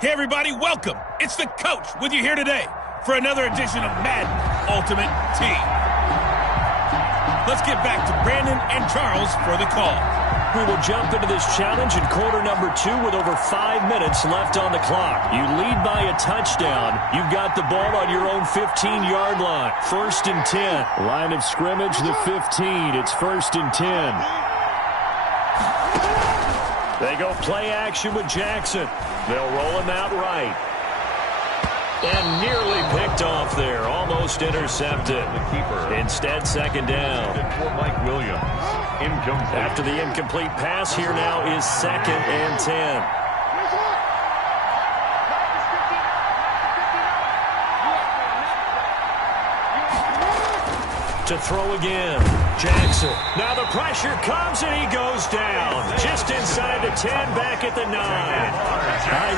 Hey everybody, welcome. It's the coach with you here today for another edition of Madden Ultimate Team. Let's get back to Brandon and Charles for the call. We will jump into this challenge in quarter number 2 with over 5 minutes left on the clock. You lead by a touchdown. You've got the ball on your own 15-yard line. 1st and 10. Line of scrimmage, the 15. It's 1st and 10. They go play action with Jackson. They'll roll him out right. And nearly picked off there. Almost intercepted. The keeper. Instead, 2nd down. For Mike Williams. Incomplete. After the incomplete pass, here now is 2nd and 10. To throw again. Jackson. Now the pressure comes and he goes down. Just inside the 10, back at the 9.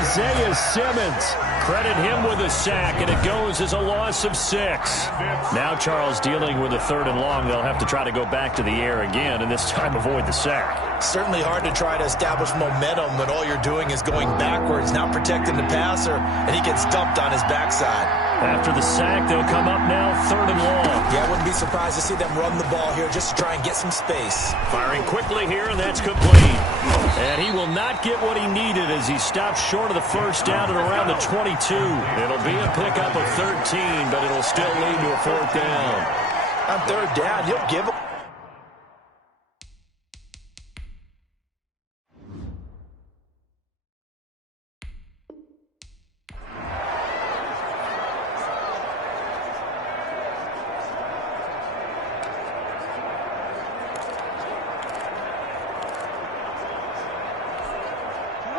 Isaiah Simmons. Credit him with a sack, and it goes as a loss of 6. Now Charles dealing with a 3rd and long. They'll have to try to go back to the air again, and this time avoid the sack. Certainly hard to try to establish momentum when all you're doing is going backwards, not protecting the passer, and he gets dumped on his backside. After the sack, they'll come up now 3rd and long. Yeah, I wouldn't be surprised to see them run the ball here just to try and get some space. Firing quickly here, and that's complete. And he will not get what he needed as he stops short of the 1st down at around the 22. It'll be a pickup of 13, but it'll still lead to a 4th down. On 3rd down, he'll give him.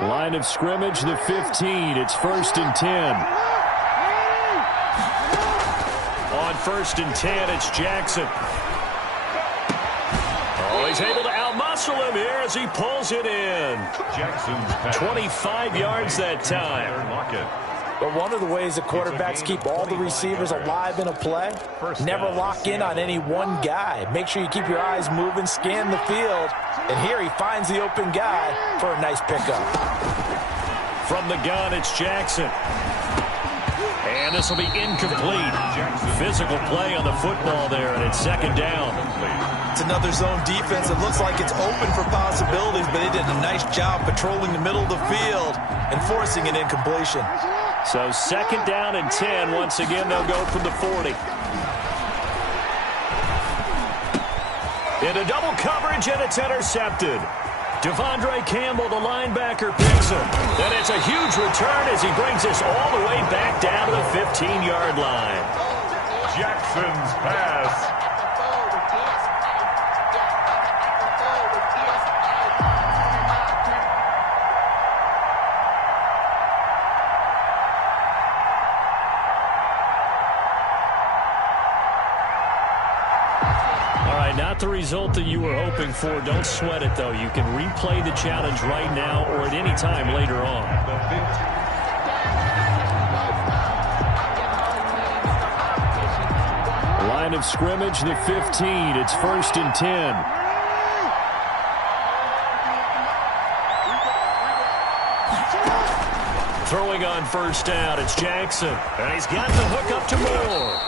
Line of scrimmage, the 15. It's 1st and 10. On 1st and 10, it's Jackson. Oh, he's able to outmuscle him here as he pulls it in. Jackson's 25 yards that time. But one of the ways that quarterbacks keep all the receivers alive in a play, never lock in on any one guy. Make sure you keep your eyes moving, scan the field, and here he finds the open guy for a nice pickup. From the gun, it's Jackson. And this will be incomplete. Physical play on the football there, and it's 2nd down. It's another zone defense. It looks like it's open for possibilities, but they did a nice job patrolling the middle of the field and forcing an incompletion. So 2nd down and 10. Once again, they'll go from the 40. Into double coverage, and it's intercepted. Devondre Campbell, the linebacker, picks him. And it's a huge return as he brings us all the way back down to the 15-yard line. Jackson's pass. Not the result that you were hoping for. Don't sweat it, though. You can replay the challenge right now or at any time later on. Line of scrimmage, the 15. It's 1st and 10. Throwing on 1st down, it's Jackson. And he's got the hook up to Moore.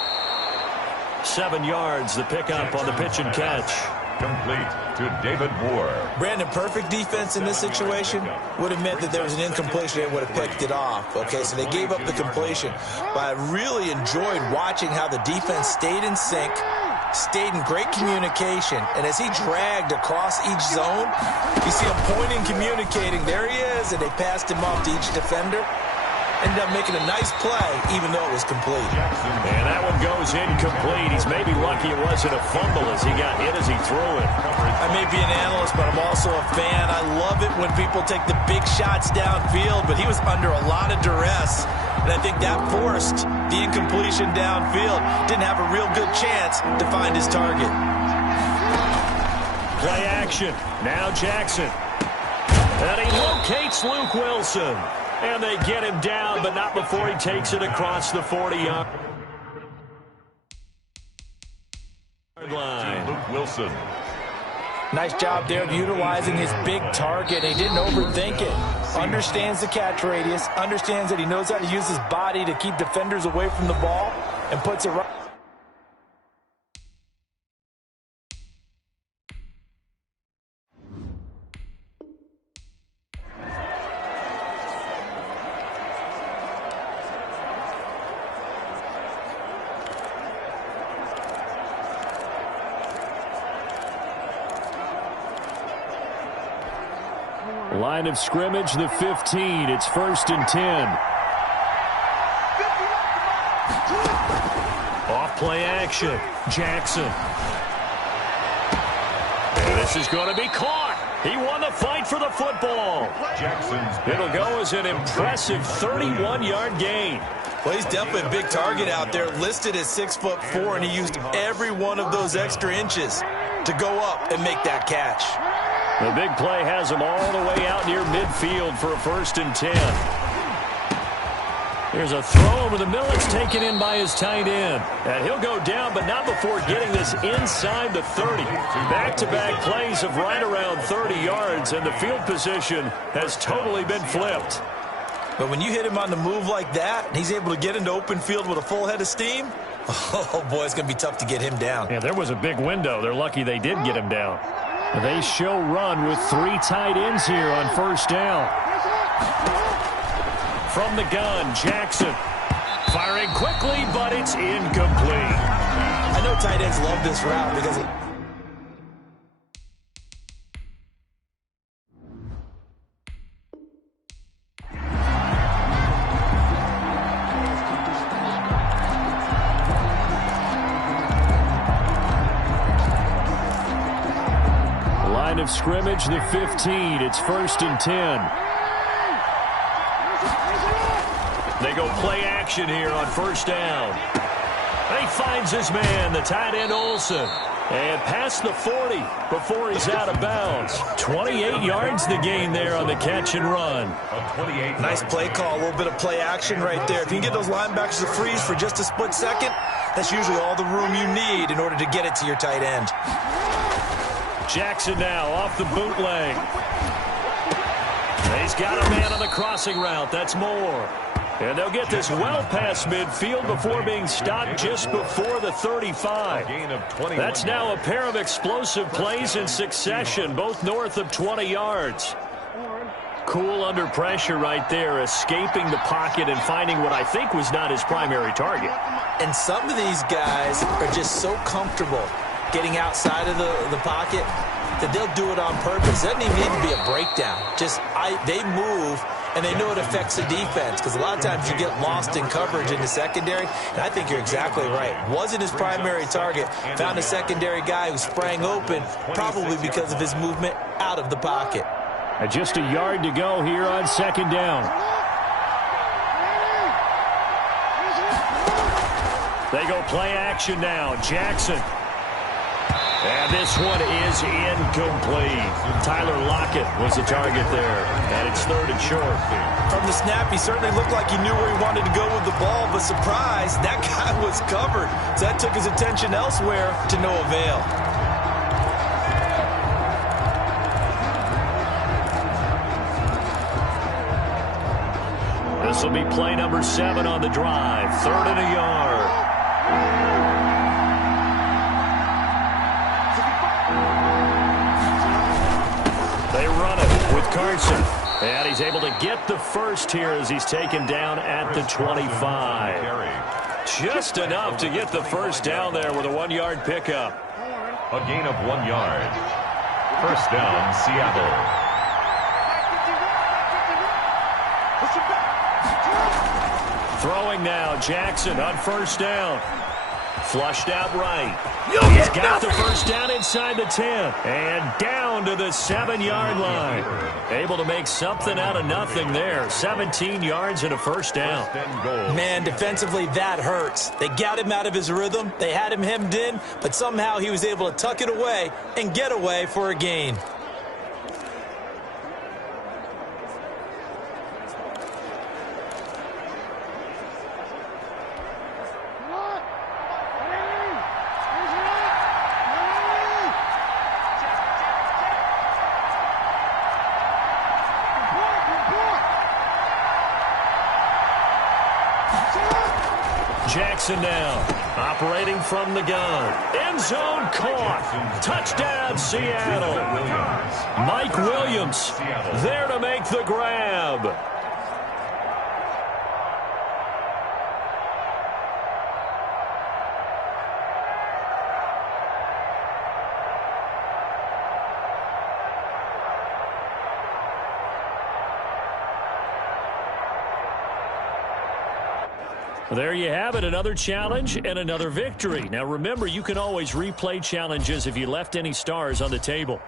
7 yards, the pickup on the pitch and catch. Complete to David Moore. Brandon, perfect defense in this situation would have meant that there was an incompletion and would have picked it off. Okay, so they gave up the completion. But I really enjoyed watching how the defense stayed in sync, stayed in great communication, and as he dragged across each zone, you see him pointing, communicating. There he is, and they passed him off to each defender. Ended up making a nice play, even though it was complete. And that one goes incomplete. He's maybe lucky it wasn't a fumble as he got hit as he threw it. I may be an analyst, but I'm also a fan. I love it when people take the big shots downfield, but he was under a lot of duress. And I think that forced the incompletion downfield. Didn't have a real good chance to find his target. Play action. Now Jackson. And he locates Luke Wilson. And they get him down, but not before he takes it across the 40-yard line. Luke Wilson. Nice job there utilizing his big target. He didn't overthink it. Understands the catch radius, understands that he knows how to use his body to keep defenders away from the ball, and puts it right. Line of scrimmage, the 15. It's 1st and 10. Off play action. Jackson. And this is going to be caught. He won the fight for the football. It'll go as an impressive 31-yard gain. Well, he's definitely a big target out there, listed at 6'4", and he used every one of those extra inches to go up and make that catch. The big play has him all the way out near midfield for a 1st and 10. Here's a throw over the middle. It's taken in by his tight end. And he'll go down, but not before getting this inside the 30. Back-to-back plays of right around 30 yards, and the field position has totally been flipped. But when you hit him on the move like that, and he's able to get into open field with a full head of steam, oh, boy, it's going to be tough to get him down. Yeah, there was a big window. They're lucky they did get him down. They show run with 3 tight ends here on 1st down. From the gun, Jackson. Firing quickly, but it's incomplete. I know tight ends love this route because line of scrimmage, the 15. It's 1st and 10. They go play action here on 1st down. And he finds his man, the tight end Olsen. And past the 40 before he's out of bounds. 28 yards the gain there on the catch and run. Nice play call, a little bit of play action right there. If you can get those linebackers to freeze for just a split second, that's usually all the room you need in order to get it to your tight end. Jackson now off the bootleg. He's got a man on the crossing route. That's Moore. And they'll get this well past midfield before being stopped just before the 35. That's now a pair of explosive plays in succession, both north of 20 yards. Cool under pressure right there, escaping the pocket and finding what I think was not his primary target. And some of these guys are just so comfortable getting outside of the pocket that they'll do it on purpose. It doesn't even need to be a breakdown. They move, and they know it affects the defense because a lot of times you get lost in coverage in the secondary, and I think you're exactly right. Wasn't his primary target. Found a secondary guy who sprang open, probably because of his movement out of the pocket. Just a yard to go here on 2nd down. They go play action now. Jackson. And this one is incomplete. Tyler Lockett was the target there. And it's 3rd and short. From the snap, he certainly looked like he knew where he wanted to go with the ball, but surprise, that guy was covered. So that took his attention elsewhere to no avail. This will be play number 7 on the drive. 3rd and a yard. They run it with Carson. And he's able to get the first here as he's taken down at the 25. Just enough to get the first down there with a 1-yard pickup. A gain of 1 yard. 1st down, Seattle. Throwing now, Jackson on 1st down. Flushed out right. He's got the first down inside the 10. And down to the 7-yard line. Able to make something out of nothing there. 17 yards and a first down. Man, defensively, that hurts. They got him out of his rhythm. They had him hemmed in, but somehow he was able to tuck it away and get away for a gain. Jackson now, operating from the gun. End zone caught. Touchdown, Seattle. Mike Williams there to make the grab. There you have it, another challenge and another victory. Now remember, you can always replay challenges if you left any stars on the table.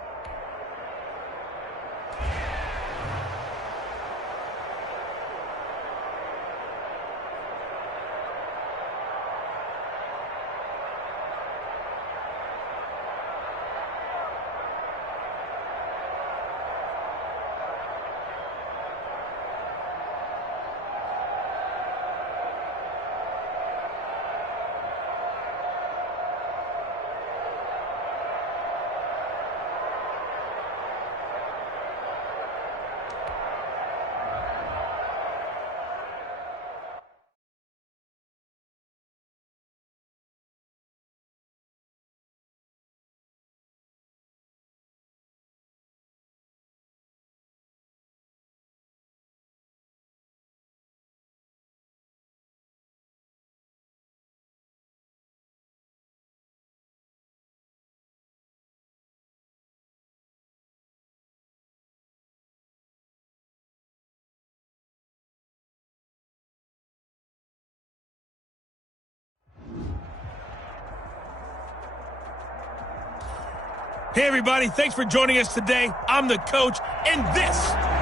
Hey, everybody. Thanks for joining us today. I'm the coach, and this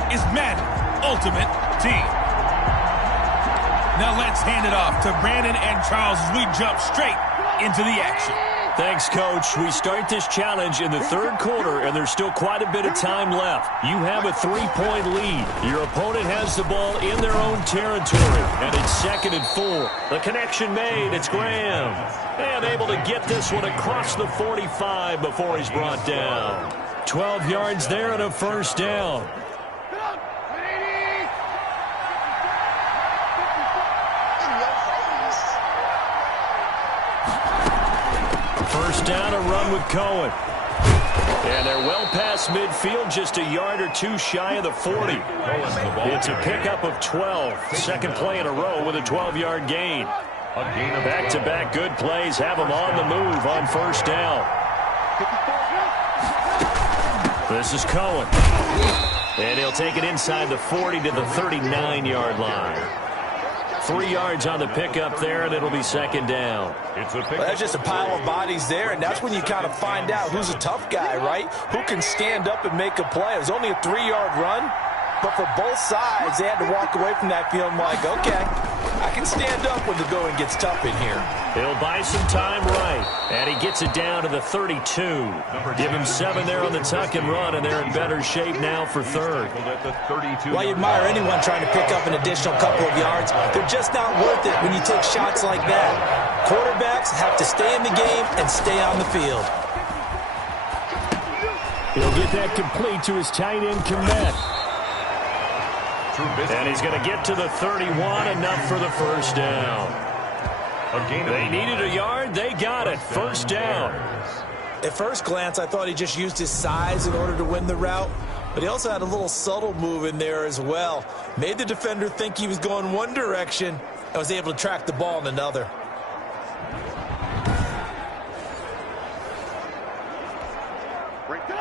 is Madden Ultimate Team. Now let's hand it off to Brandon and Charles as we jump straight into the action. Thanks, Coach. We start this challenge in the third quarter, and there's still quite a bit of time left. You have a 3-point lead. Your opponent has the ball in their own territory, and it's 2nd and 4. The connection made. It's Graham. And able to get this one across the 45 before he's brought down. 12 yards there and a first down. First down, a run with Cohen. And they're well past midfield, just a yard or two shy of the 40. It's a pickup of 12. Second play in a row with a 12-yard gain. Back-to-back good plays have him on the move on first down. This is Cohen. And he'll take it inside the 40 to the 39-yard line. 3 yards on the pickup there, and it'll be second down. Well, that's just a pile of bodies there, and that's when you kind of find out who's a tough guy, right? Who can stand up and make a play. It was only a 3-yard run, but for both sides, they had to walk away from that feeling like, okay, I can stand up when the going gets tough in here. He'll buy some time right, and he gets it down to the 32. Give him 7 there on the tuck and run, and they're in better shape now for third. Well, you admire anyone trying to pick up an additional couple of yards. They're just not worth it when you take shots like that. Quarterbacks have to stay in the game and stay on the field. He'll get that complete to his tight end Komet. And he's going to get to the 31, enough for the first down. They needed a yard. They got it. First down. At first glance, I thought he just used his size in order to win the route, but he also had a little subtle move in there as well. Made the defender think he was going one direction and was able to track the ball in another.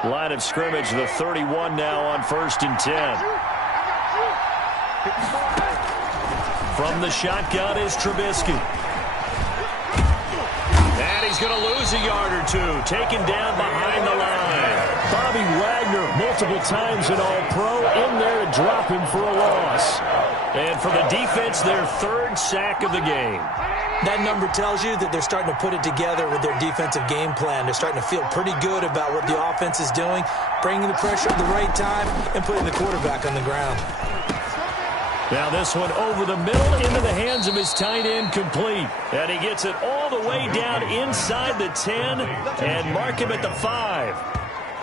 Line of scrimmage, the 31 now on 1st and 10. From the shotgun is Trubisky. And he's going to lose a yard or two. Taken down behind the line. Bobby Wagner, multiple times an All-Pro, in there to drop him for a loss. And for the defense, their third sack of the game. That number tells you that they're starting to put it together with their defensive game plan. They're starting to feel pretty good about what the offense is doing, bringing the pressure at the right time, and putting the quarterback on the ground. Now this one over the middle into the hands of his tight end, complete. And he gets it all the way down inside the 10 and mark him at the 5.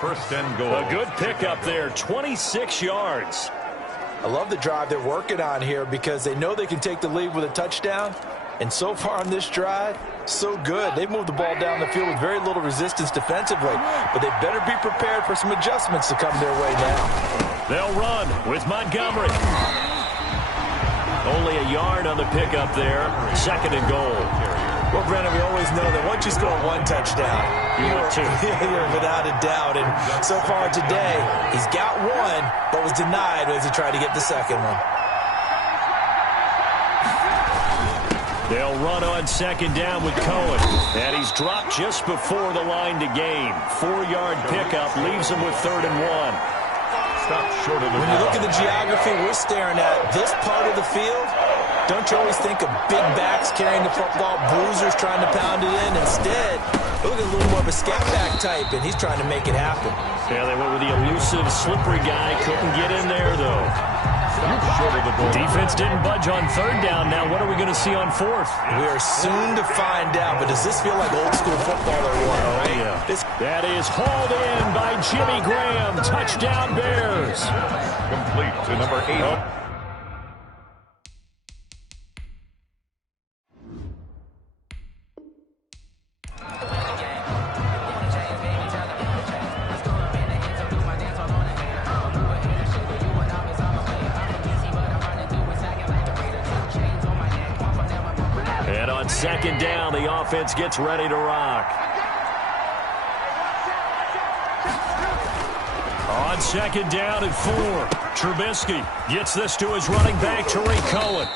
First and goal. A good pickup there, 26 yards. I love the drive they're working on here because they know they can take the lead with a touchdown, And so far on this drive, so good. They've moved the ball down the field with very little resistance defensively, but they better be prepared for some adjustments to come their way now. They'll run with Montgomery. Only a yard on the pickup there. 2nd and goal. Well, Brandon, we always know that once you score one touchdown, you're without a doubt. And so far today, he's got one, but was denied as he tried to get the second one. They'll run on 2nd down with Cohen. And he's dropped just before the line to gain. 4-yard pickup leaves him with 3rd and 1. Stop short of the When you look at the geography we're staring at, this part of the field, don't you always think of big backs carrying the football, bruisers trying to pound it in? Instead, look at a little more of a scat back type, and he's trying to make it happen. Yeah, they went with the elusive, slippery guy. Couldn't get in there, though. short of the goal. Defense didn't budge on 3rd down. Now, what are we going to see on 4th? We are soon to find out, but does this feel like old school football or what? Oh, yeah. That is hauled in by Jimmy Graham. Touchdown, Bears. Complete to number 8. Oh. And on 2nd down, the offense gets ready to rock. On 2nd down and 4, Trubisky gets this to his running back, Tariq Cohen.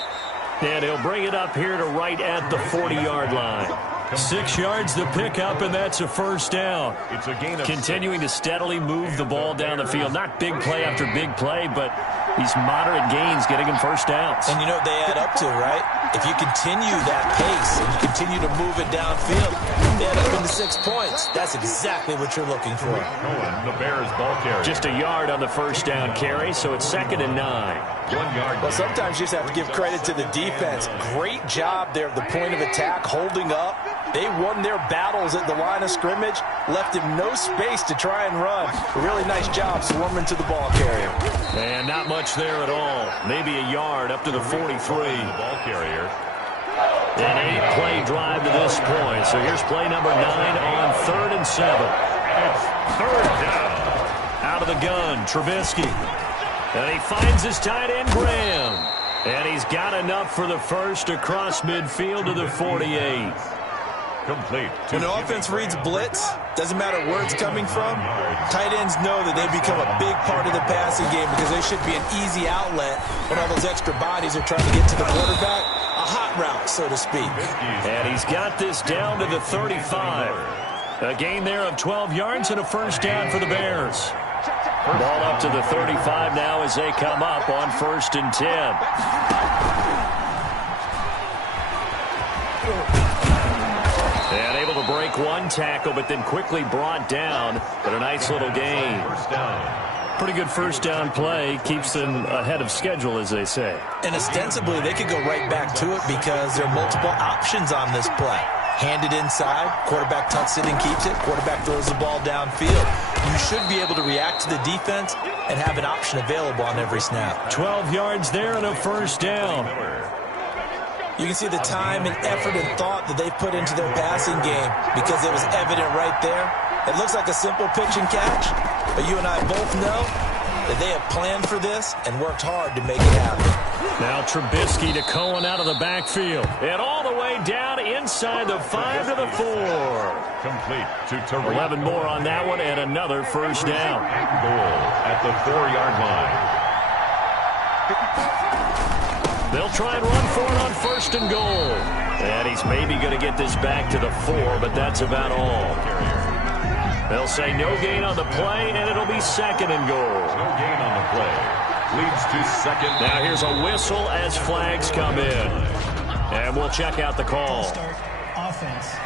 And he'll bring it up here to right at the 40-yard line. 6 yards to pick up, and that's a 1st down. It's a gain of Continuing to steadily move the ball down the field. Not big play after big play, but these moderate gains getting him 1st downs. And you know what they add up to, right? If you continue that pace and you continue to move it downfield, they add up into 6 points. That's exactly what you're looking for. Cohen, the Bears ball carrier. Just a yard on the 1st down carry, so it's 2nd and 9. 1 yard. Well, sometimes you just have to give credit to the defense. Great job there at the point of attack, holding up. They won their battles at the line of scrimmage, left him no space to try and run. A really nice job swarming to the ball carrier. And not much there at all. Maybe a yard up to the 43. Ball carrier. An 8-play drive to this point. So here's play number 9 on 3rd and 7. It's 3rd down. Out of the gun, Trubisky. And he finds his tight end, Graham. And he's got enough for the 1st across midfield to the 48. Complete. When the offense reads blitz, doesn't matter where it's coming from, tight ends know that they become a big part of the passing game because they should be an easy outlet when all those extra bodies are trying to get to the quarterback. A hot route, so to speak. And he's got this down to the 35. A gain there of 12 yards and a 1st down for the Bears. Ball up to the 35 now as they come up on 1st and 10. And able to break one tackle, but then quickly brought down. But a nice little gain. 1st down. Pretty good 1st down play. Keeps them ahead of schedule, as they say. And ostensibly, they could go right back to it because there are multiple options on this play. Handed inside, quarterback tucks it and keeps it, quarterback throws the ball downfield. You should be able to react to the defense and have an option available on every snap. 12 yards there and a 1st down. You can see the time and effort and thought that they put into their passing game because it was evident right there. It looks like a simple pitch and catch, but you and I both know that they have planned for this and worked hard to make it happen. Now Trubisky to Cohen out of the backfield. And all the way down inside the 5 to the 4. Complete to Tariq. 11 more on that one and another 1st down. Goal at the 4-yard line. They'll try and run for it on 1st and goal. And he's maybe going to get this back to the 4, but that's about all. They'll say no gain on the play, and it'll be 2nd and goal. No gain on the play. Leads to 2nd. Now here's a whistle as flags come in. And we'll check out the call. Offense.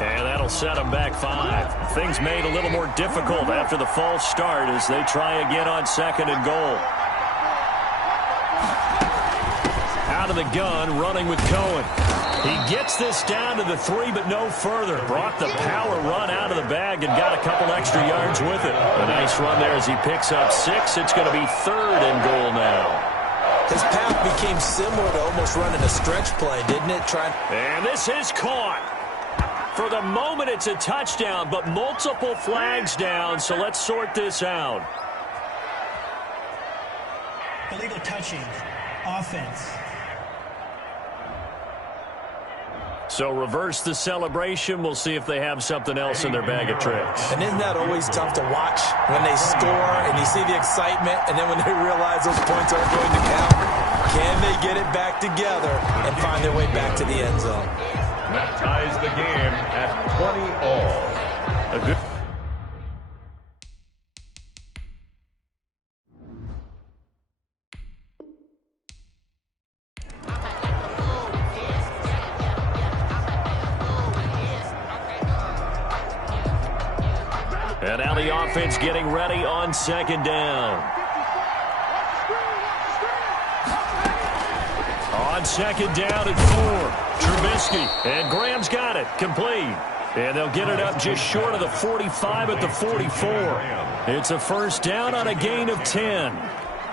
And that'll set them back 5. Things made a little more difficult after the false start as they try again on 2nd and goal. Out of the gun, running with Cohen. He gets this down to the 3, but no further. Brought the power run out of the bag and got a couple extra yards with it. A nice run there as he picks up 6. It's going to be 3rd and goal now. His path became similar to almost running a stretch play, didn't it? And this is caught. For the moment, it's a touchdown, but multiple flags down, so let's sort this out. Illegal touching. Offense. So reverse the celebration. We'll see if they have something else in their bag of tricks. And isn't that always tough to watch when they score and you see the excitement, and then when they realize those points aren't going to count? Can they get it back together and find their way back to the end zone? That ties the game at 20 all. A good And now the offense getting ready on second down. On second down at 4, Trubisky. And Graham's got it, complete. And they'll get it up just short of the 45 at the 44. It's a first down on a gain of 10.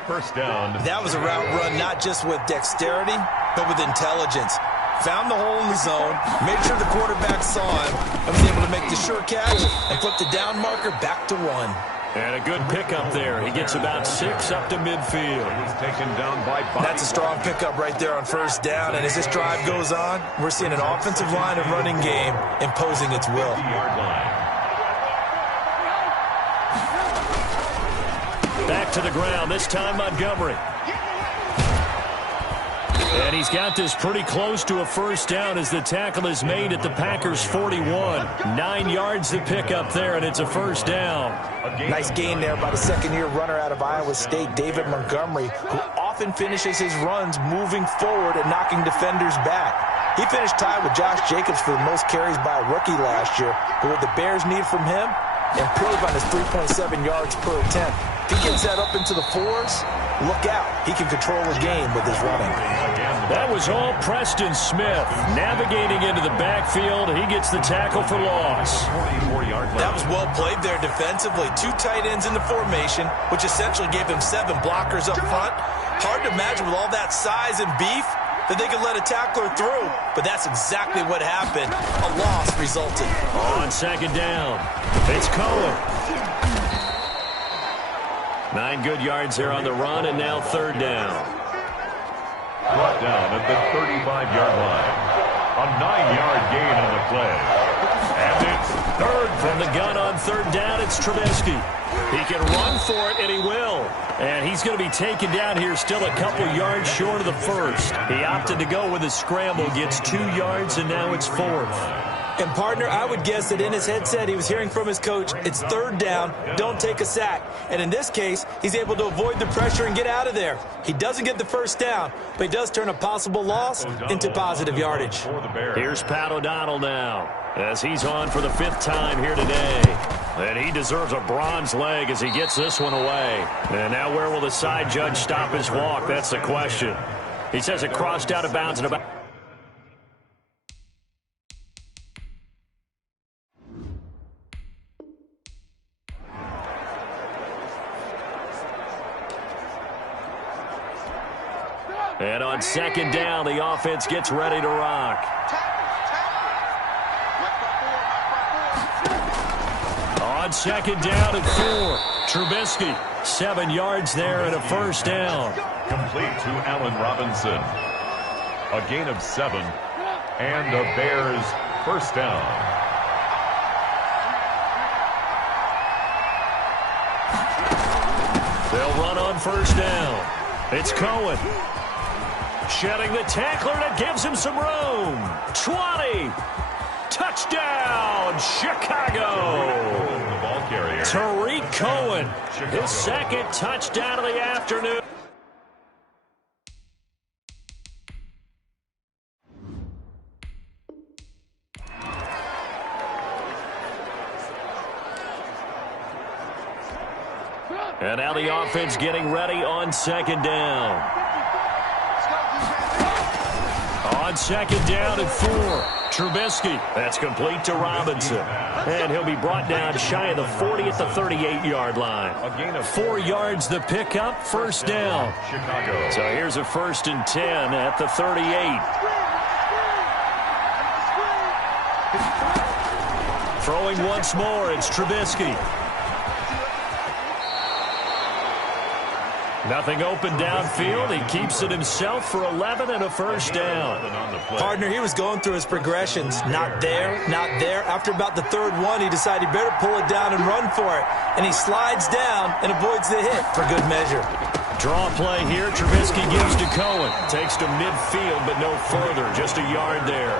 first down. That was a route run not just with dexterity, but with intelligence. Found the hole in the zone, made sure the quarterback saw him, and was able to make the sure catch and flip the down marker back to 1. And a good pickup there. He gets about 6 up to midfield. He's taken down by 5. That's a strong pickup right there on first down. And as this drive goes on, we're seeing an offensive line and running game imposing its will. 50-yard line. Back to the ground, this time Montgomery. And he's got this pretty close to a first down as the tackle is made at the Packers' 41. 9 yards to pick up there, and it's a first down. Nice gain there by the second-year runner out of Iowa State, David Montgomery, who often finishes his runs moving forward and knocking defenders back. He finished tied with Josh Jacobs for the most carries by a rookie last year. But what the Bears need from him, improve on his 3.7 yards per attempt. If he gets that up into the 4s, look out. He can control the game with his running. That was all Preston Smith. Navigating into the backfield, he gets the tackle for loss. That was well played there defensively. 2 tight ends in the formation, which essentially gave them 7 blockers up front. Hard to imagine with all that size and beef that they could let a tackler through, but that's exactly what happened. A loss resulted. On second down, it's Cohen. 9 good yards there on the run, and now third down. Brought down at the 35-yard line. A 9-yard gain on the play. And it's Third from the gun on third down, it's Trubisky. He can run for it, and he will. And he's going to be taken down here still a couple yards short of the first. He opted to go with a scramble, gets 2 yards, and now it's fourth. And, partner, I would guess that in his headset he was hearing from his coach, it's third down, don't take a sack. And in this case, he's able to avoid the pressure and get out of there. He doesn't get the first down, but he does turn a possible loss into positive yardage. Here's Pat O'Donnell now, as he's on for the 5th time here today. And he deserves a bronze leg as he gets this one away. And now where will the side judge stop his walk? That's the question. He says it crossed out of bounds and about... And on second down, the offense gets ready to rock. On second down at 4, Trubisky. 7 yards there and a first down. complete to Allen Robinson. A gain of 7 and the Bears first down. They'll run on first down. It's Cohen. Shedding the tackler, and it gives him some room. 20. Touchdown, Chicago. The ball carrier. Tariq Cohen, his second touchdown of the afternoon. And now the offense getting ready on second down. On second down at 4, Trubisky. That's complete to Robinson. And he'll be brought down shy of the 40 at the 38-yard line. 4 yards the pickup, first down. Chicago. So here's a 1st and 10 at the 38. Throwing once more, it's Trubisky. Nothing open downfield. He keeps it himself for 11 and a first down. Partner, he was going through his progressions. Not there, not there. After about the 3rd one, he decided he better pull it down and run for it. And he slides down and avoids the hit for good measure. Draw play here. Trubisky gives to Cohen. Takes to midfield, but no further. Just a yard there.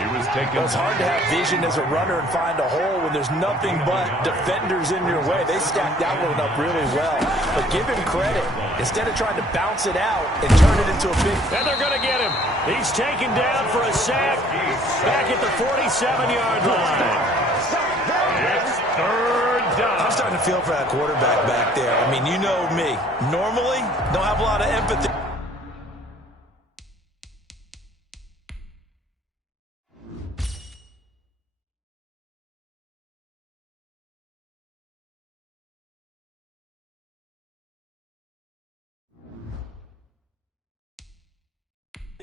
It's hard to have vision as a runner and find a hole when there's nothing but defenders in your way. They stacked that one up really well. But give him credit. Instead of trying to bounce it out and turn it into a big... And they're going to get him. He's taken down for a sack back at the 47-yard line. It's 3rd down. I'm starting to feel for that quarterback back there. I mean, you know me. Normally, don't have a lot of empathy.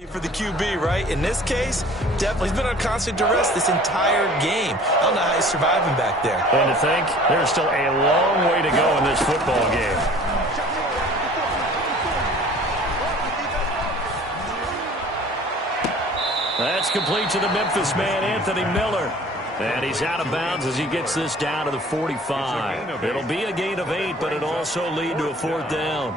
For the QB, right? In this case, definitely, he's been on constant duress this entire game. I don't know how he's surviving back there. And to think, there's still a long way to go in this football game. That's complete to the Memphis man, Anthony Miller. And he's out of bounds as he gets this down to the 45. It'll be a gain of 8, but it'll also lead to a 4th down.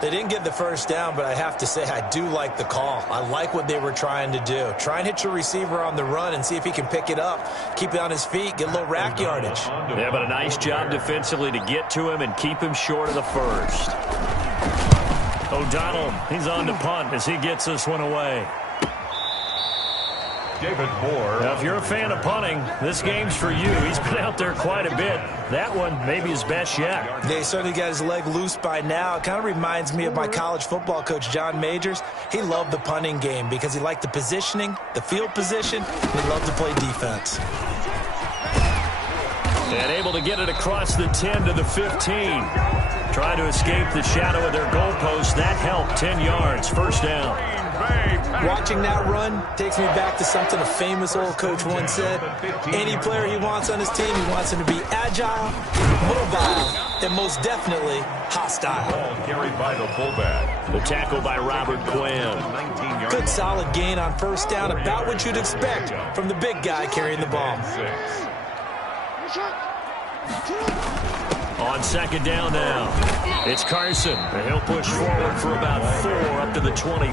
They didn't get the first down, but I have to say I do like the call. I like what they were trying to do. Try and hit your receiver on the run and see if he can pick it up, keep it on his feet, get a little rack yardage. Yeah, but a nice job defensively to get to him and keep him short of the first. O'Donnell, he's on to punt as he gets this one away. David Moore. Now, if you're a fan of punting, this game's for you. He's been out there quite a bit. That one, maybe his best yet. Yeah, he certainly got his leg loose by now. It kind of reminds me of my college football coach, John Majors. He loved the punting game because he liked the positioning, the field position, and he loved to play defense. And able to get it across the 10 to the 15. Trying to escape the shadow of their goalpost. That helped. 10 yards. First down. Watching that run takes me back to something a famous old coach once said. Any player he wants on his team, he wants him to be agile, mobile, and most definitely hostile. Ball carried by the fullback. The tackle by Robert Quinn. Good solid gain on first down, about what you'd expect from the big guy carrying the ball. On second down now, it's Carson. And he'll push forward for about 4 up to the 23.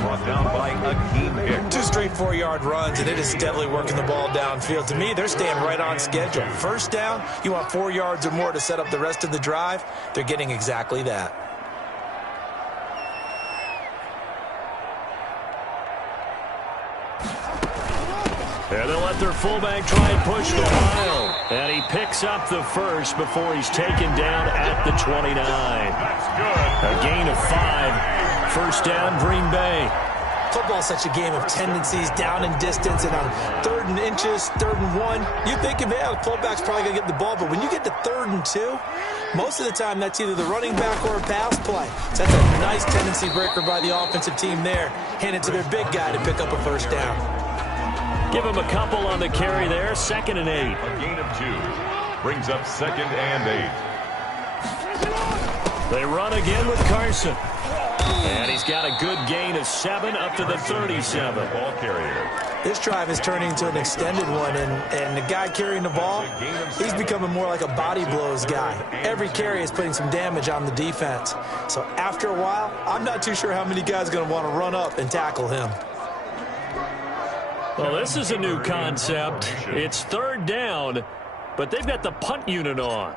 Brought down by Akeem Hicks. 2 straight 4-yard runs, and it is steadily working the ball downfield. To me, they're staying right on schedule. First down, you want 4 yards or more to set up the rest of the drive. They're getting exactly that. And they'll let their fullback try and push the mile. And he picks up the first before he's taken down at the 29. That's good. A gain of 5. First down, Green Bay. Football's such a game of tendencies, down and distance, and on 3rd and inches, 3rd and 1, you think, man, the fullback's probably going to get the ball. But when you get to 3rd and 2, most of the time that's either the running back or a pass play. So that's a nice tendency breaker by the offensive team there. Hand it to their big guy to pick up a first down. Give him a couple on the carry there. 2nd and 8. A gain of 2. Brings up 2nd and 8. They run again with Carson. And he's got a good gain of 7 up to the 37. Ball carrier. This drive is turning into an extended one, and the guy carrying the ball, he's becoming more like a body blows guy. Every carry is putting some damage on the defense. So after a while, I'm not too sure how many guys are going to want to run up and tackle him. Well, this is a new concept. It's 3rd down, but they've got the punt unit on.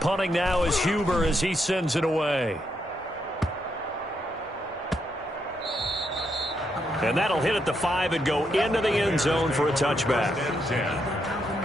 Punting now is Huber as he sends it away. And that'll hit at the 5 and go into the end zone for a touchback. 10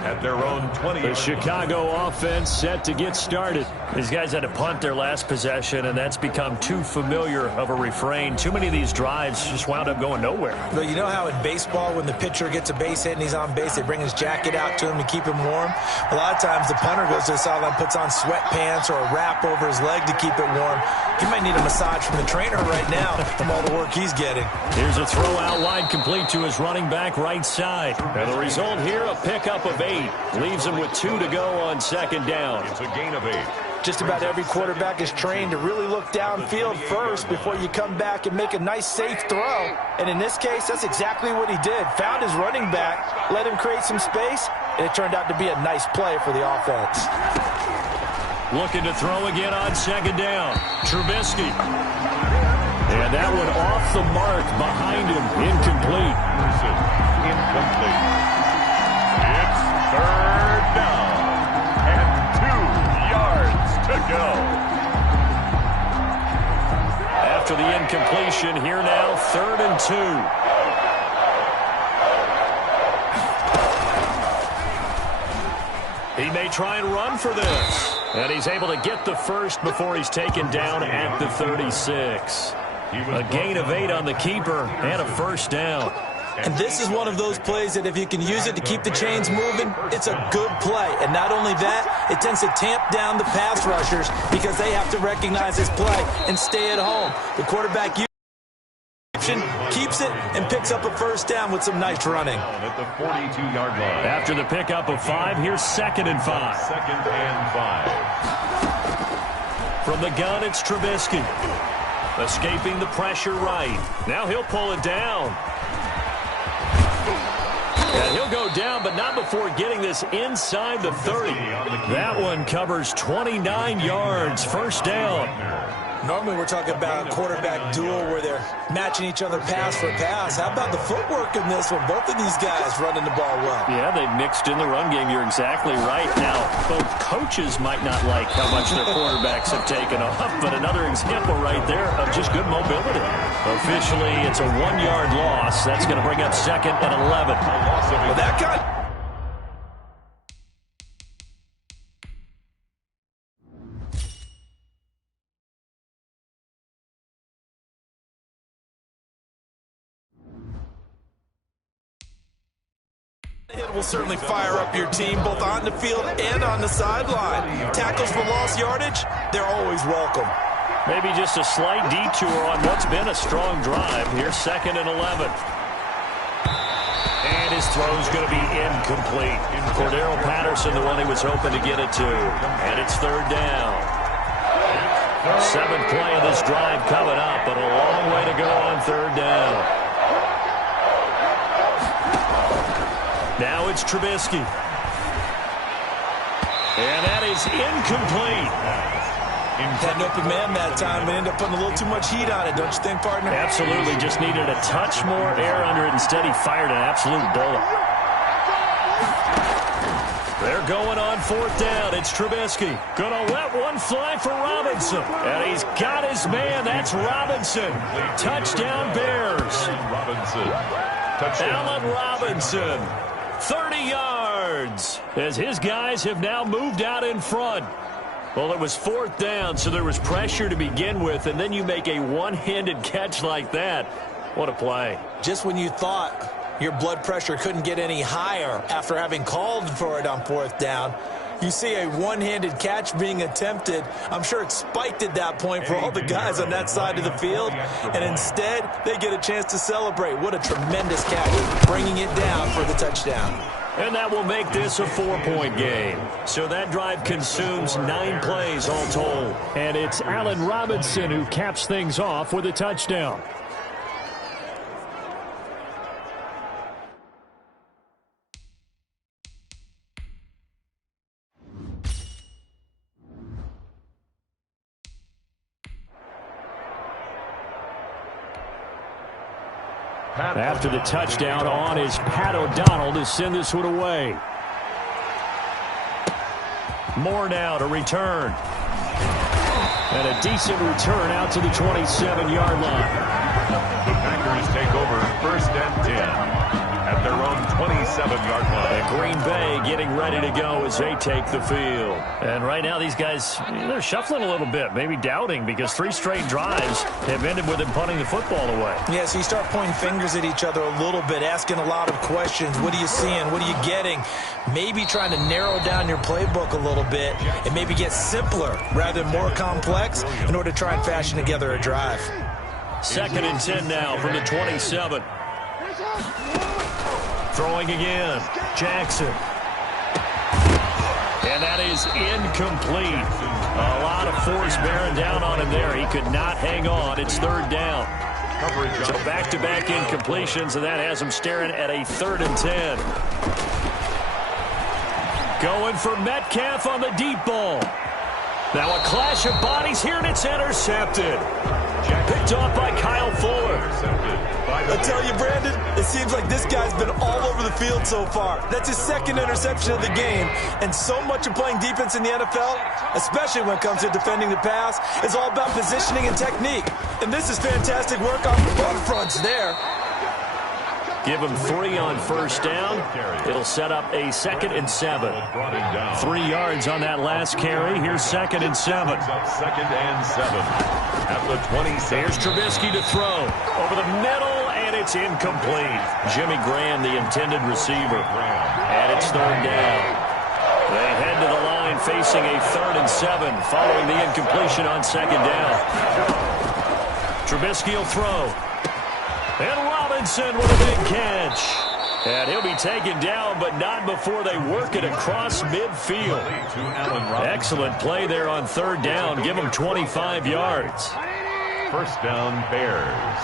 at their own 20. The Chicago offense set to get started. These guys had to punt their last possession, and that's become too familiar of a refrain. Too many of these drives just wound up going nowhere. But you know how in baseball, when the pitcher gets a base hit and he's on base, they bring his jacket out to him to keep him warm? A lot of times the punter goes to the sideline, puts on sweatpants or a wrap over his leg to keep it warm. He might need a massage from the trainer right now from all the work he's getting. Here's a throw out wide, complete to his running back right side. And the result here, a pickup of 8. Leaves him with 2 to go on second down. It's a gain of 8. Just about every quarterback is trained to really look downfield first before you come back and make a nice, safe throw. And in this case, that's exactly what he did. Found his running back, let him create some space, and it turned out to be a nice play for the offense. Looking to throw again on second down. Trubisky. And that one off the mark behind him. Incomplete. Incomplete. It's third down. To go. After the incompletion, here now, 3rd and 2. He may try and run for this. And he's able to get the first before he's taken down at the 36. A gain of 8 on the keeper and a first down. And this is one of those plays that if you can use it to keep the chains moving, it's a good play. And not only that, it tends to tamp down the pass rushers because they have to recognize this play and stay at home. The quarterback keeps it and picks up a first down with some nice running. At the 42-yard line. After the pickup of 5, here's 2nd and 5. 2nd and 5. From the gun, it's Trubisky. Escaping the pressure right. Now he'll pull it down. And he'll go down, but not before getting this inside the 30. That one covers 29 yards. First down. Normally we're talking about a quarterback duel where they're matching each other pass for pass. How about the footwork in this one? Both of these guys running the ball well. Yeah, they've mixed in the run game. You're exactly right. Now, both coaches might not like how much their quarterbacks have taken off, but another example right there of just good mobility. Officially, it's a 1-yard loss. That's going to bring up 2nd and 11. Well, that guy... It will certainly fire up your team both on the field and on the sideline. Tackles for lost yardage, they're always welcome. Maybe just a slight detour on what's been a strong drive. Here's 2nd and 11. And his throw's going to be incomplete. Cordero Patterson, the one he was hoping to get it to. And it's 3rd down. 7th play of this drive coming up, but a long way to go on 3rd down. Now it's Trubisky. And that is incomplete. Had an open man that time, but ended up putting a little too much heat on it, don't you think, partner? Absolutely. Just needed a touch more air under it. Instead, he fired an absolute bullet. They're going on 4th down. It's Trubisky. Gonna let one fly for Robinson. And he's got his man. That's Robinson. Touchdown, Bears. Robinson. Touchdown. Allen Robinson. 30 yards. As his guys have now moved out in front. Well, it was 4th down, so there was pressure to begin with, and then you make a one-handed catch like that. What a play. Just when you thought your blood pressure couldn't get any higher after having called for it on 4th down, you see a one-handed catch being attempted. I'm sure it spiked at that point for all the guys on that side of the field, and instead they get a chance to celebrate. What a tremendous catch, bringing it down for the touchdown. And that will make this a 4-point game. So that drive consumes 9 plays all told. And it's Allen Robinson who caps things off with a touchdown. After the touchdown on is Pat O'Donnell to send this one away. More now to return. And a decent return out to the 27-yard line. The Packers take over 1st and 10. at their own 27-yard line. And Green Bay getting ready to go as they take the field. And right now these guys, they're shuffling a little bit, maybe doubting, because 3 straight drives have ended with them punting the football away. Yeah, so you start pointing fingers at each other a little bit, asking a lot of questions. What are you seeing? What are you getting? Maybe trying to narrow down your playbook a little bit and maybe get simpler rather than more complex in order to try and fashion together a drive. 2nd and 10 now from the 27. Throwing again. Jackson. And that is incomplete. A lot of force bearing down on him there. He could not hang on. It's 3rd down. So back-to-back incompletions, and that has him staring at a 3rd and 10. Going for Metcalf on the deep ball. Now a clash of bodies here, and it's intercepted. Picked off by Kyle Fuller. I tell you, Brandon, it seems like this guy's been all over the field so far. That's his 2nd interception of the game. And so much of playing defense in the NFL, especially when it comes to defending the pass, is all about positioning and technique. And this is fantastic work on both fronts there. Give him 3 on 1st down. It'll set up a 2nd and 7. 3 yards on that last carry. Here's 2nd and 7. 2nd and 7 at the 27. Here's Trubisky to throw. Over the middle, and it's incomplete. Jimmy Graham, the intended receiver. And it's 3rd down. They head to the line facing a 3rd and 7 following the incompletion on 2nd down. Trubisky will throw. And Robinson with a big catch. And he'll be taken down, but not before they work it across midfield. Excellent play there on 3rd down. Give him 25 yards. 1st down, Bears.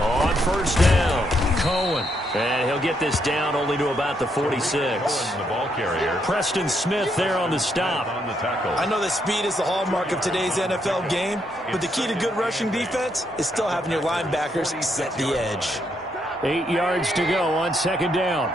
On 1st down, Cohen. And he'll get this down only to about the 46. The ball carrier. Preston Smith there on the stop. On the tackle. I know that speed is the hallmark of today's NFL game, but the key to good rushing defense is still having your linebackers set the edge. 8 yards to go on 2nd down.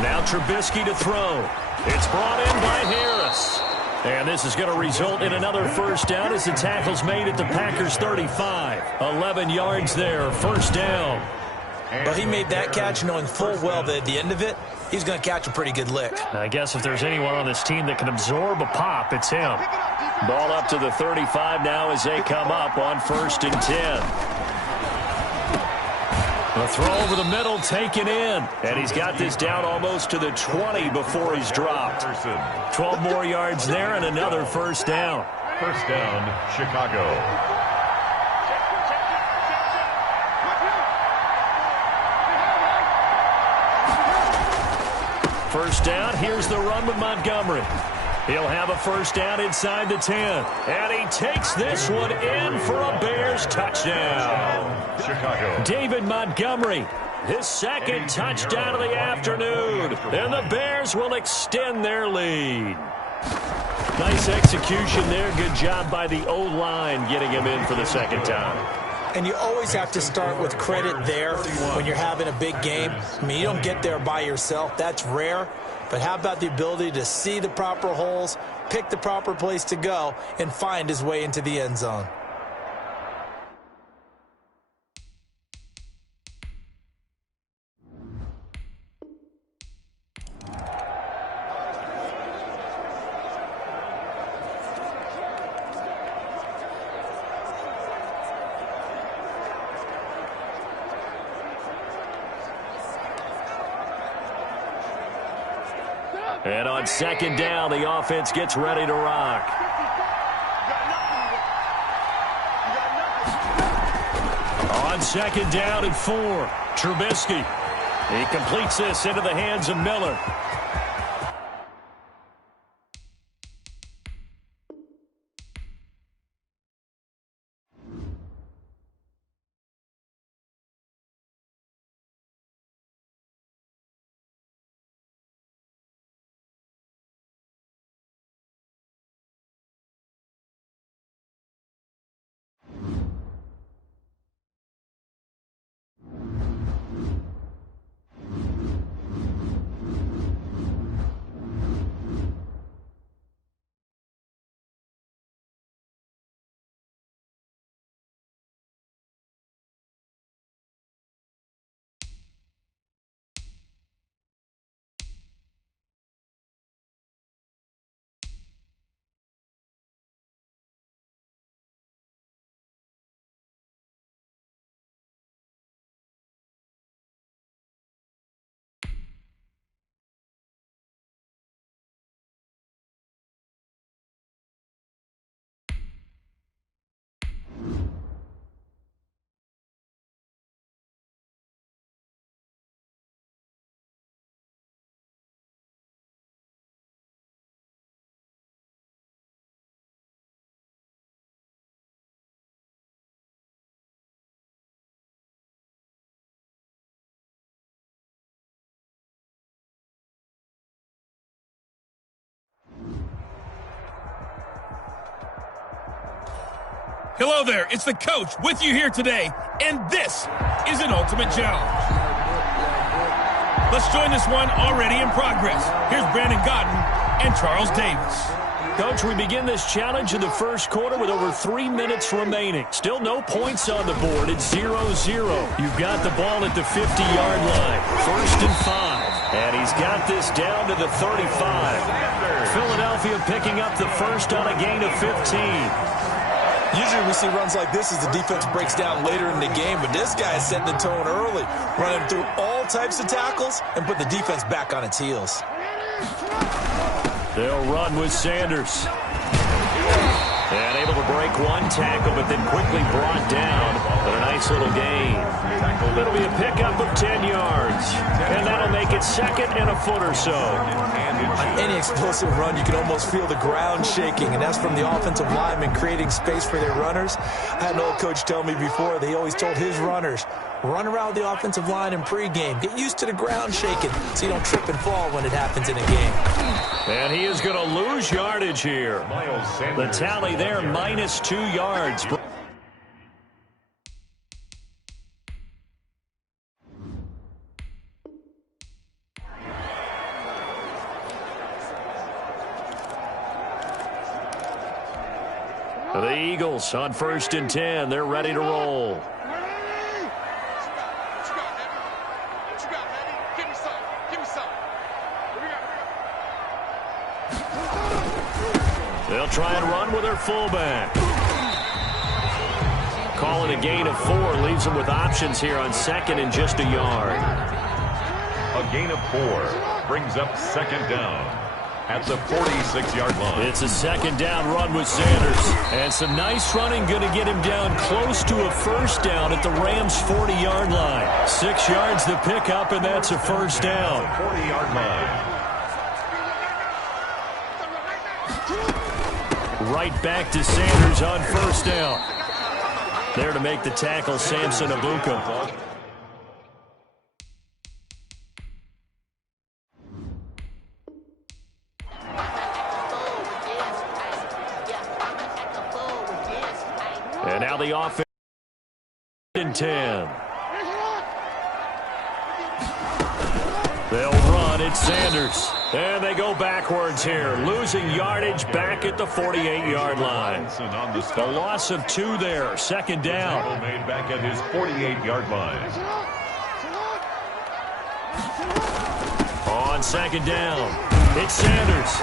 Now Trubisky to throw. It's brought in by Harris. And this is going to result in another 1st down as the tackle's made at the Packers' 35. 11 yards there, 1st down. But he made that catch knowing full well that at the end of it, he's going to catch a pretty good lick. I guess if there's anyone on this team that can absorb a pop, it's him. Ball up to the 35 now as they come up on 1st and 10. A throw over the middle taken in. And he's got this down almost to the 20 before he's dropped. 12 more yards there and another 1st down. 1st down, Chicago. First down, here's the run with Montgomery. He'll have a 1st down inside the 10. And he takes this one in for a Bears touchdown. Chicago. David Montgomery, his 2nd touchdown of the afternoon. And the Bears will extend their lead. Nice execution there. Good job by the O-line getting him in for the 2nd time. And you always have to start with credit there when you're having a big game. I mean, you don't get there by yourself. That's rare. But how about the ability to see the proper holes, pick the proper place to go, and find his way into the end zone? And on 2nd down, the offense gets ready to rock. On 2nd down and 4, Trubisky. He completes this into the hands of Miller. Hello there, it's the coach with you here today, and this is an Ultimate Challenge. Let's join this one already in progress. Here's Brandon Godden and Charles Davis. Coach, we begin this challenge in the first quarter with over 3 minutes remaining. Still no points on the board. It's 0-0. You've got the ball at the 50-yard line. 1st and 5. And he's got this down to the 35. Philadelphia picking up the first on a gain of 15. Usually we see runs like this as the defense breaks down later in the game, but this guy is setting the tone early, running through all types of tackles and put the defense back on its heels. They'll run with Sanders. And able to break one tackle, but then quickly brought down. But a nice little gain. It'll be a pickup of 10 yards. And that'll make it 2nd and a foot or so. On any explosive run, you can almost feel the ground shaking, and that's from the offensive linemen creating space for their runners. I had an old coach tell me before, they always told his runners, run around the offensive line in pregame. Get used to the ground shaking so you don't trip and fall when it happens in a game. And he is going to lose yardage here. The tally there, minus 2 yards. The Eagles on 1st and 10. They're ready to roll. They'll try and run with their fullback. Call it a gain of 4. Leaves them with options here on 2nd and just a yard. A gain of 4 brings up 2nd down at the 46-yard line. It's a 2nd down run with Sanders. And some nice running going to get him down close to a 1st down at the Rams' 40-yard line. 6 yards the pickup, and that's a 1st down. 40-yard line. Right back to Sanders on 1st down. There to make the tackle, Samson Abuka. And now the offense in 10. They'll run. It's Sanders. And they go backwards here, losing yardage back at the 48-yard line. The loss of 2 there, 2nd down. Made back at his 48-yard line. On 2nd down, it's Sanders.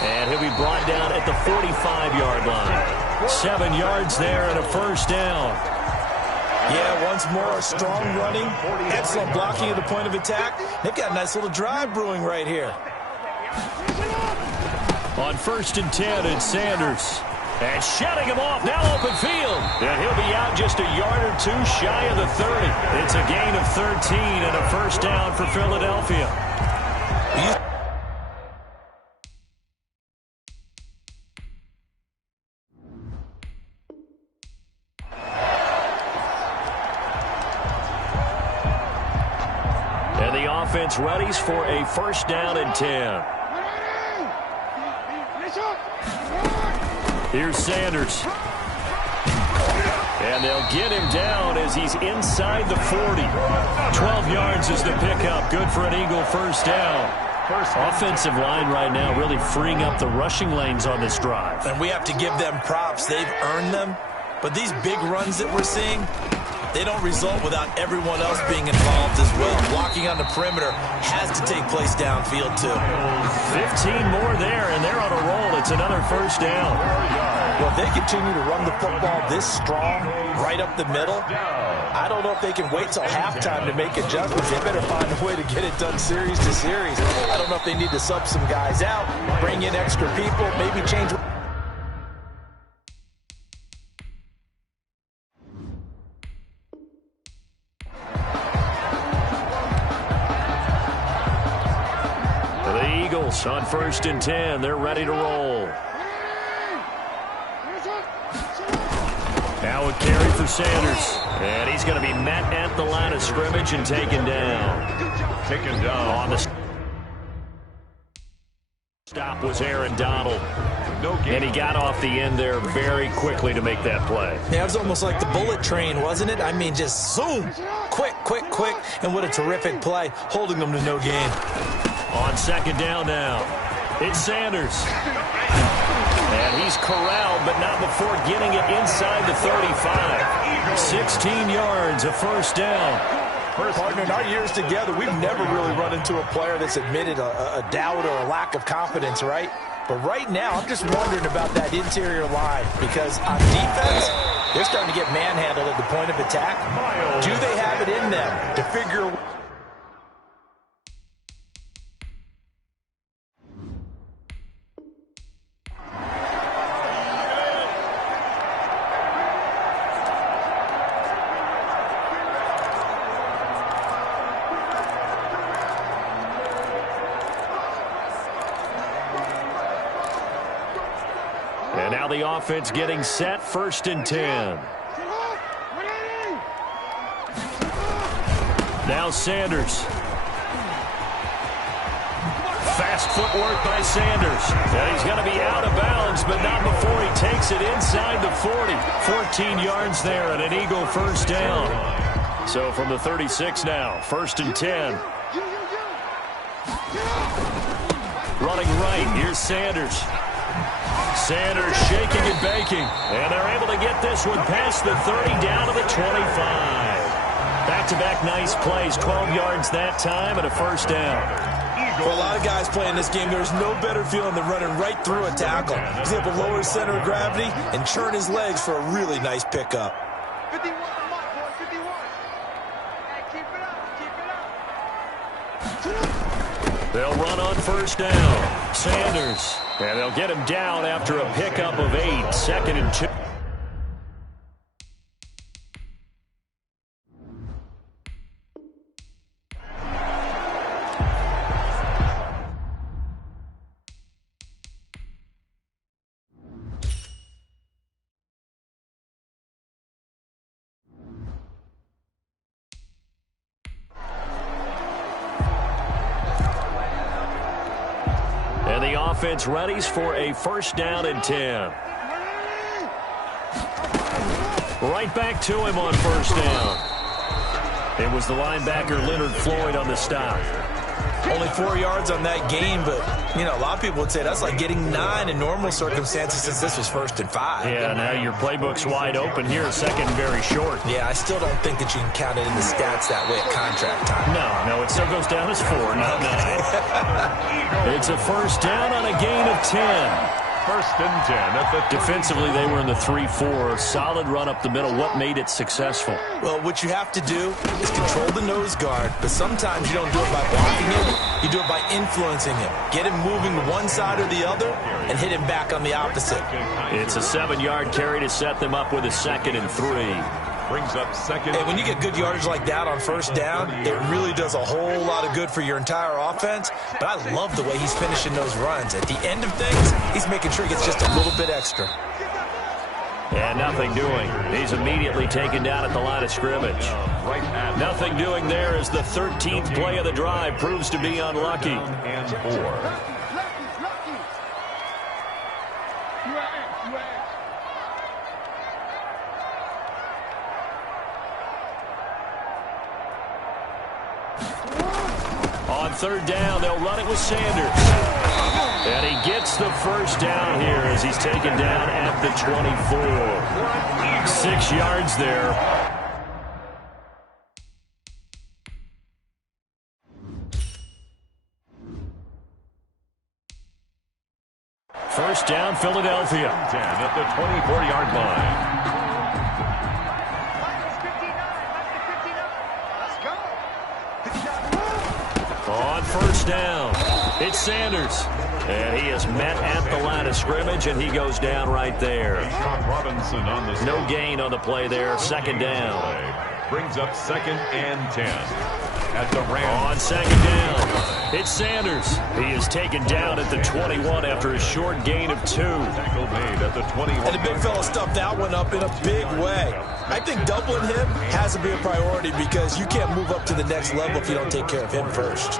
And he'll be brought down at the 45-yard line. 7 yards there and a 1st down. Yeah, once more, strong running, excellent blocking at the point of attack. They've got a nice little drive brewing right here. On 1st and 10, it's Sanders. And shutting him off, now open field. And he'll be out just a yard or 2 shy of the 30. It's a gain of 13 and a 1st down for Philadelphia. And the offense readies for a 1st down and 10. Here's Sanders. And they'll get him down as he's inside the 40. 12 yards is the pickup. Good for an Eagle 1st down. Offensive line right now really freeing up the rushing lanes on this drive. And we have to give them props. They've earned them. But these big runs that we're seeing, they don't result without everyone else being involved as well. Blocking on the perimeter has to take place downfield, too. 15 more there, and they're on a roll. It's another 1st down. Well, if they continue to run the football this strong, right up the middle, I don't know if they can wait till halftime to make adjustments. They better find a way to get it done series to series. I don't know if they need to sub some guys out, bring in extra people, maybe change. The Eagles on 1st and 10. They're ready to roll. Now a carry for Sanders. And he's going to be met at the line of scrimmage and taken down. Taken down. On the stop was Aaron Donald. No gain. And he got off the end there very quickly to make that play. Yeah, it was almost like the bullet train, wasn't it? I mean, just zoom. Quick, quick, quick. And what a terrific play, holding them to no gain. On second down now, it's Sanders. And he's corralled, but not before getting it inside the 35. 16 yards, a first down. Partner, in our years together, we've never really run into a player that's admitted a doubt or a lack of confidence, right? But right now, I'm just wondering about that interior line because on defense, they're starting to get manhandled at the point of attack. Do they have it in them to figure? And now the offense getting set, 1st and 10. Now Sanders. Fast footwork by Sanders. And he's going to be out of bounds, but not before he takes it inside the 40. 14 yards there and an Eagle first down. So from the 36 now, 1st and 10. Running right, here's Sanders. Sanders shaking and baking. And they're able to get this one past the 30 down to the 25. Back-to-back nice plays, 12 yards that time and a first down. For a lot of guys playing this game, there's no better feeling than running right through a tackle. He's able to lower his center of gravity and churn his legs for a really nice pickup. 51, boy, 51. Hey, keep it up, keep it up. They'll run on first down. Sanders. And they'll get him down after a pickup of 8. 2nd and 2. And the offense readies for a 1st down and 10. Right back to him on 1st down. It was the linebacker Leonard Floyd on the stop. Only 4 yards on that gain, but, you know, a lot of people would say that's like getting 9 in normal circumstances since this was 1st and 5. Yeah, now your playbook's wide open here, 2nd very short. Yeah, I still don't think that you can count it in the stats that way at contract time. No, it still goes down as 4, not 9. It's a 1st down on a gain of 10. 1st and 10 at the Defensively, they were in the 3-4. Solid run up the middle. What made it successful? Well, what you have to do is control the nose guard, but sometimes you don't do it by blocking him. You do it by influencing him. Get him moving to one side or the other and hit him back on the opposite. It's a 7-yard carry to set them up with a 2nd and 3. brings up 2nd. And when you get good yardage like that on 1st down, it really does a whole lot of good for your entire offense. But I love the way he's finishing those runs. At the end of things, he's making sure he gets just a little bit extra. And nothing doing. He's immediately taken down at the line of scrimmage. Nothing doing there as the 13th play of the drive proves to be unlucky. And 4. On 3rd down, they'll run it with Sanders. And he gets the 1st down here as he's taken down at the 24. 6 yards there. First down, Philadelphia. 10 at the 24-yard line. On 1st down, it's Sanders. And he is met at the line of scrimmage, and he goes down right there. Robinson on the No gain on the play there. 2nd down. Brings up 2nd and 10. At the Rams. On 2nd down, It's Sanders. He is taken down at the 21 after a short gain of 2. Tackle made at the 21. And the big fella stuffed that one up in a big way. I think doubling him has to be a priority because you can't move up to the next level if you don't take care of him first.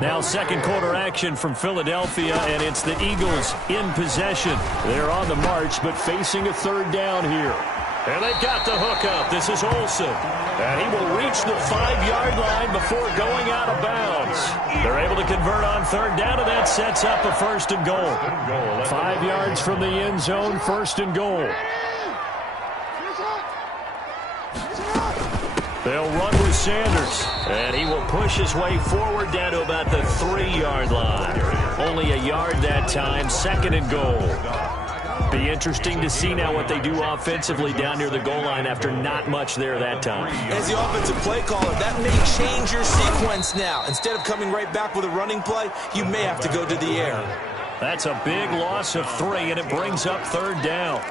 Now second quarter action from Philadelphia, and it's the Eagles in possession. They're on the march, but facing a third down here. And they got the hook up. This is Olsen. And he will reach the 5-yard line before going out of bounds. They're able to convert on third down, and that sets up a first and goal. 5 yards from the end zone, first and goal. They'll run with Sanders, and he will push his way forward down to about the 3-yard line. Only a yard that time, second and goal. Be interesting to see now what they do offensively down near the goal line after not much there that time. As the offensive play caller, that may change your sequence now. Instead of coming right back with a running play, you may have to go to the air. That's a big loss of 3, and it brings up third down.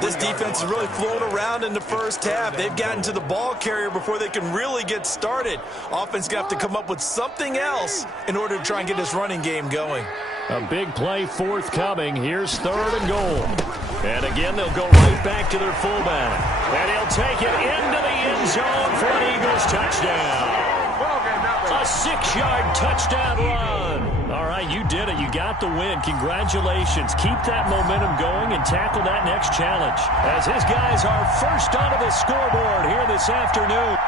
This defense is really flown around in the first half. They've gotten to the ball carrier before they can really get started. Offense going to have to come up with something else in order to try and get this running game going. A big play forthcoming. Here's third and goal. And again, they'll go right back to their fullback. And he'll take it into the end zone for an Eagles touchdown. A 6-yard touchdown run. All right, you did it. You got the win. Congratulations. Keep that momentum going and tackle that next challenge. As his guys are first onto the scoreboard here this afternoon.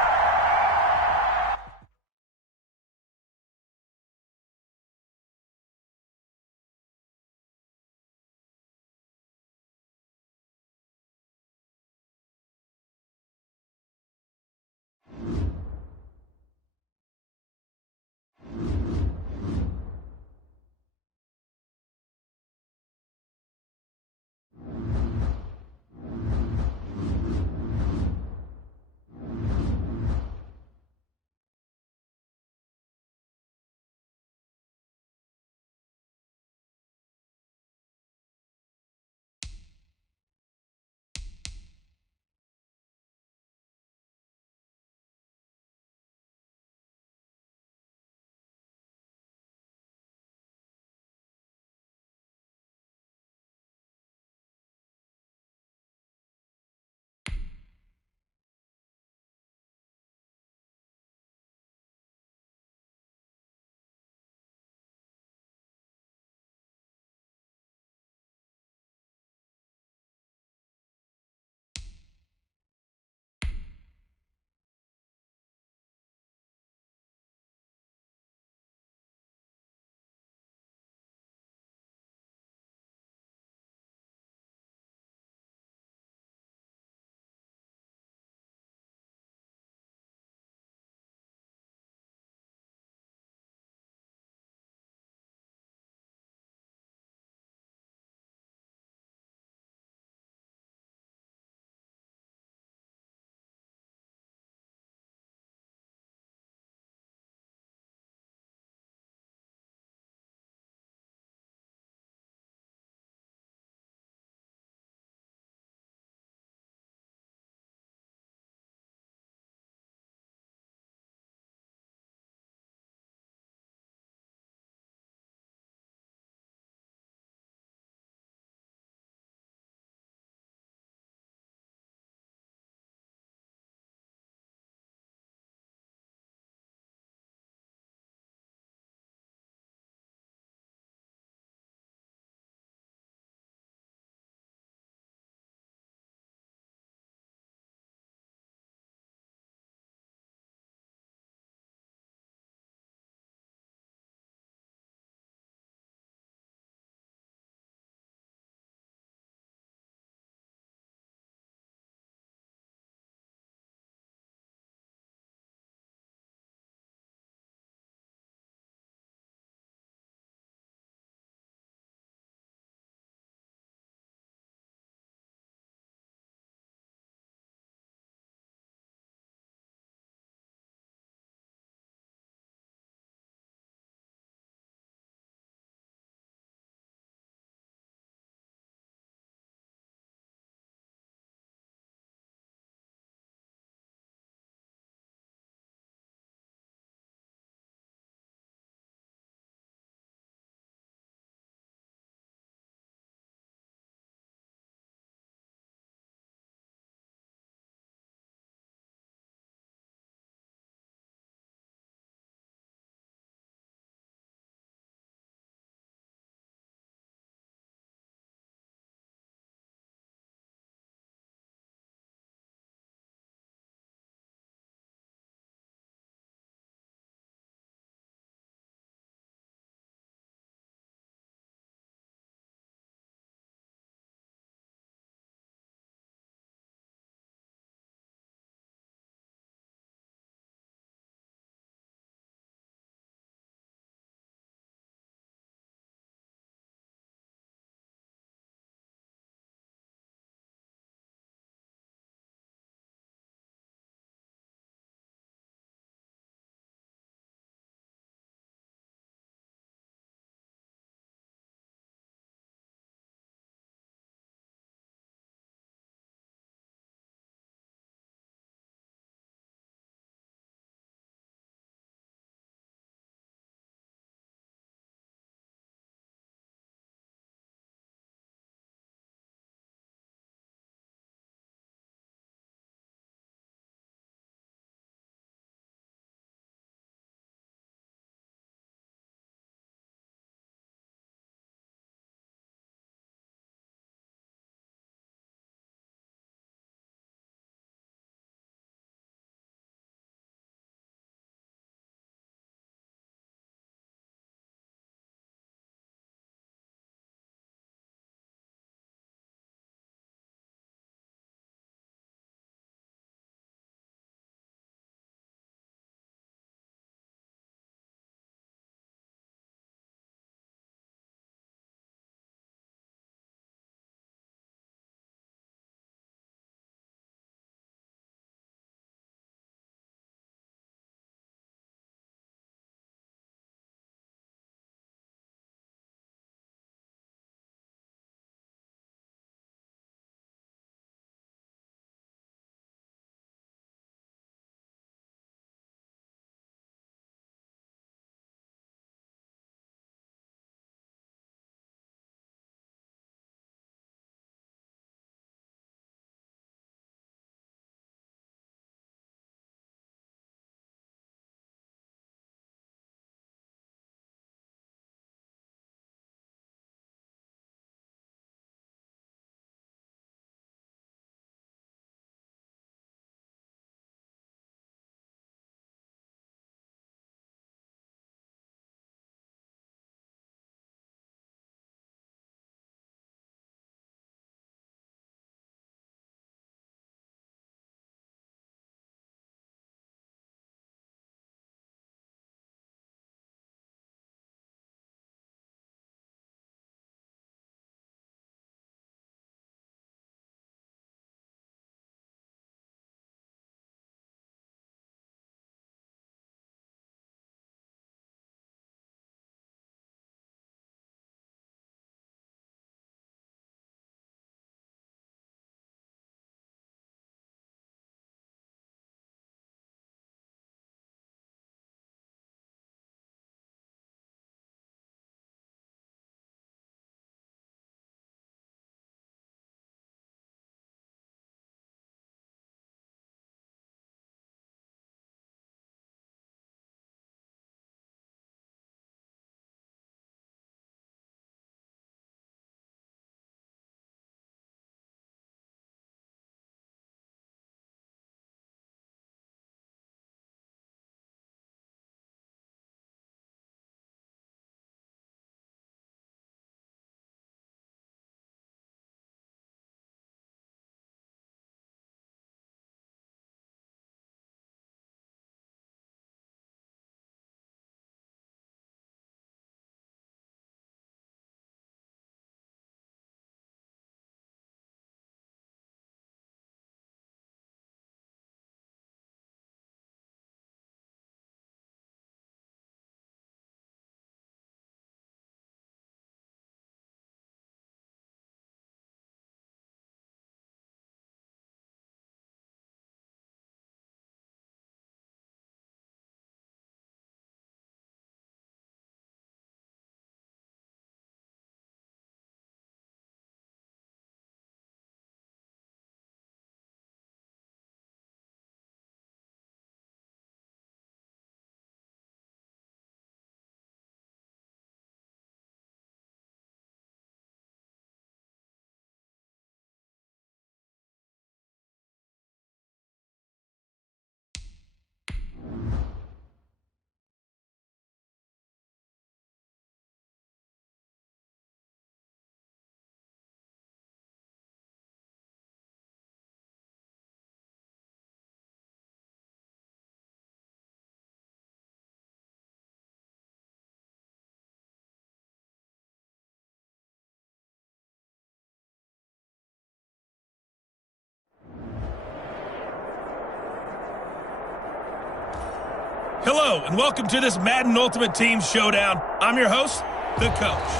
Hello, and welcome to this Madden Ultimate Team Showdown. I'm your host, the coach.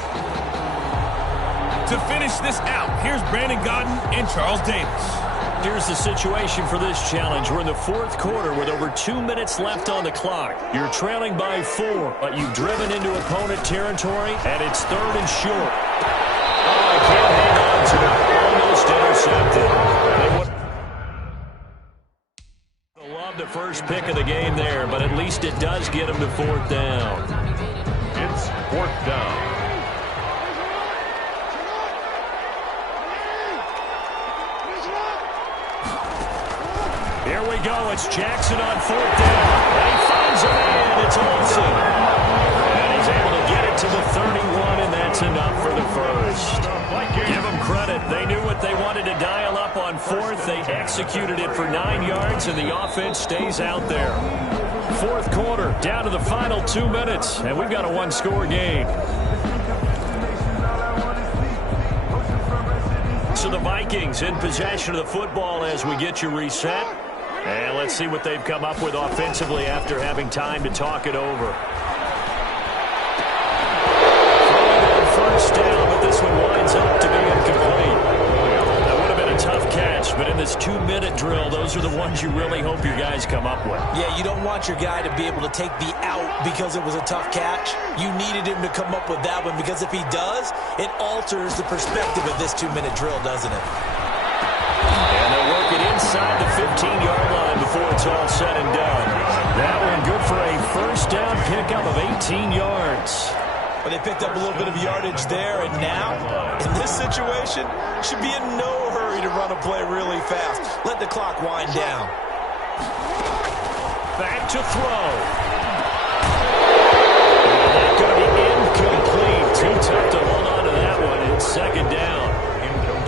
To finish this out, here's Brandon Gaudin and Charles Davis. Here's the situation for this challenge. We're in the fourth quarter with over 2 minutes left on the clock. You're trailing by 4, but you've driven into opponent territory, and it's 3rd and short. Oh, I can't hang on to it. Almost intercepted. They love the first pick of the game there, but at least it does get them to 4th down. It's 4th down. Here we go. It's Jackson on 4th down. And he finds a man. It's Olsen. And he's able to get it to the 31, and that's enough for the first. Give them credit. They knew what they wanted to dial up on 4th. They executed it for 9 yards, and the offense stays out there. 4th quarter, down to the final 2 minutes, and we've got a one-score game. So the Vikings in possession of the football as we get you reset. And let's see what they've come up with offensively after having time to talk it over. First down, but this one winds up to be incomplete. That would have been a tough catch, but in this 2-minute drill, those are the ones you really hope your guys come up with. Yeah, you don't want your guy to be able to take the out because it was a tough catch. You needed him to come up with that one, because if he does, it alters the perspective of this 2-minute drill, doesn't it? And they'll work it inside the 15-yard line before it's all said and done. That one good for a first down pickup of 18 yards. But they picked up a little bit of yardage there, and now, in this situation, should be in no hurry to run a play really fast. Let the clock wind down. Back to throw. That's going to be incomplete. Too tough to hold on to that one. It's 2nd down.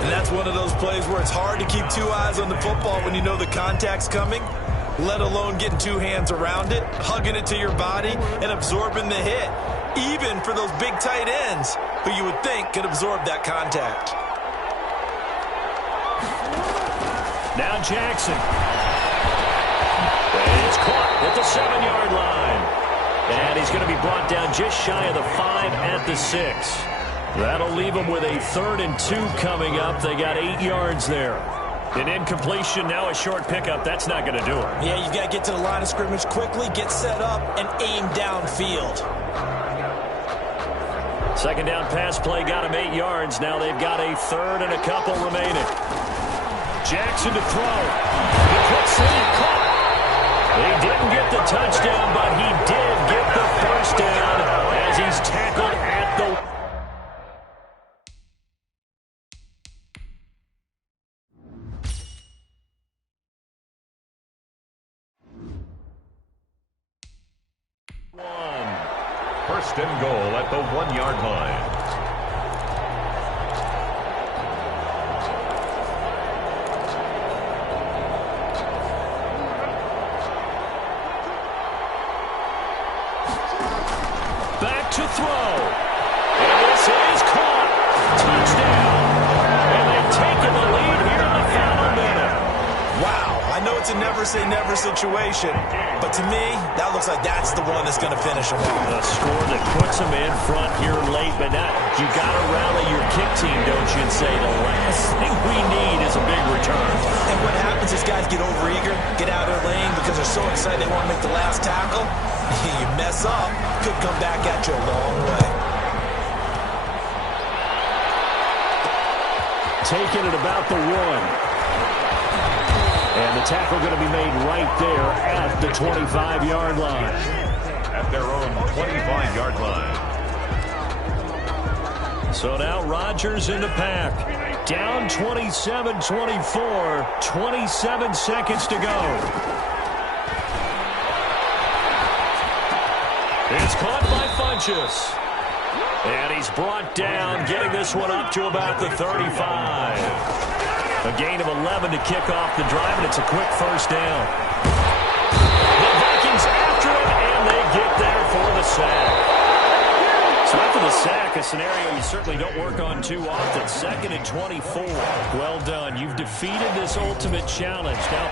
And that's one of those plays where it's hard to keep 2 eyes on the football when you know the contact's coming, let alone getting 2 hands around it, hugging it to your body, and absorbing the hit. Even for those big tight ends who you would think could absorb that contact. Now Jackson. And he's caught at the 7-yard line. And he's going to be brought down just shy of the 5 at the 6. That'll leave them with a 3rd and 2 coming up. They got 8 yards there. An incompletion, now a short pickup. That's not going to do it. Yeah, you've got to get to the line of scrimmage quickly, get set up, and aim downfield. 2nd down pass play got him 8 yards. Now they've got a 3rd and a couple remaining. Jackson to throw. He puts it caught. He didn't get the touchdown, but he did get the first down as he's tackled at the... First and goal at the 1-yard line. Back to throw. And this is caught. Touchdown. And they've taken the lead here in the final minute. Wow, I know it's a never-say-never situation, but to me, that looks like that's the one that's going to finish them off. A score that puts them in front here late, but now you got to rally your kick team, don't you, and say the last thing we need is a big return. And what happens is guys get overeager, get out of their lane because they're so excited they want to make the last tackle. You mess up, could come back at you a long way. Taking it about the 1. And the tackle going to be made right there at the 25-yard line. At their own 25-yard line. So now Rodgers in the pack. Down 27-24. 27 seconds to go. It's caught by Funchess. And he's brought down, getting this one up to about the 35. A gain of 11 to kick off the drive, and it's a quick first down. The Vikings after it, and they get there for the sack. So after the sack, a scenario you certainly don't work on too often. 2nd and 24. Well done. You've defeated this ultimate challenge. Now,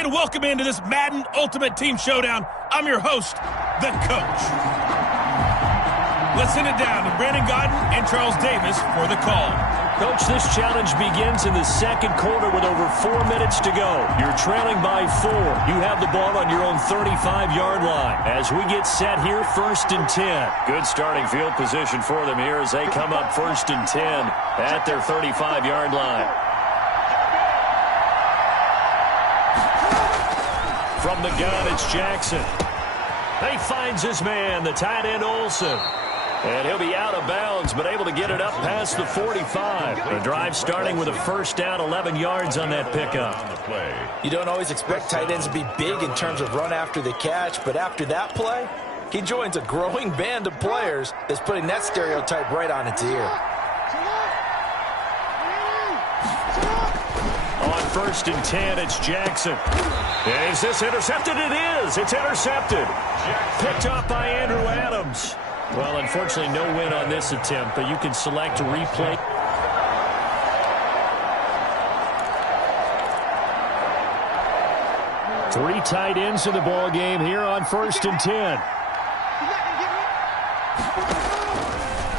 and welcome into this Madden Ultimate Team Showdown. I'm your host, the Coach. Let's send it down to Brandon Gaudin and Charles Davis for the call. Coach, this challenge begins in the second quarter with over 4 minutes to go. You're trailing by 4. You have the ball on your own 35-yard line. As we get set here, 1st and 10. Good starting field position for them here as they come up 1st and 10 at their 35-yard line. From the gun, it's Jackson. He finds his man, the tight end Olsen. And he'll be out of bounds, but able to get it up past the 45. The drive starting with a 1st down, 11 yards on that pickup. You don't always expect tight ends to be big in terms of run after the catch, but after that play, he joins a growing band of players that's putting that stereotype right on its ear. On 1st and 10, it's Jackson. Is this intercepted? It is. It's intercepted. Picked off by Andrew Adams. Well, unfortunately, no win on this attempt, but you can select to replay. Three tight ends in the ball game here on 1st and 10.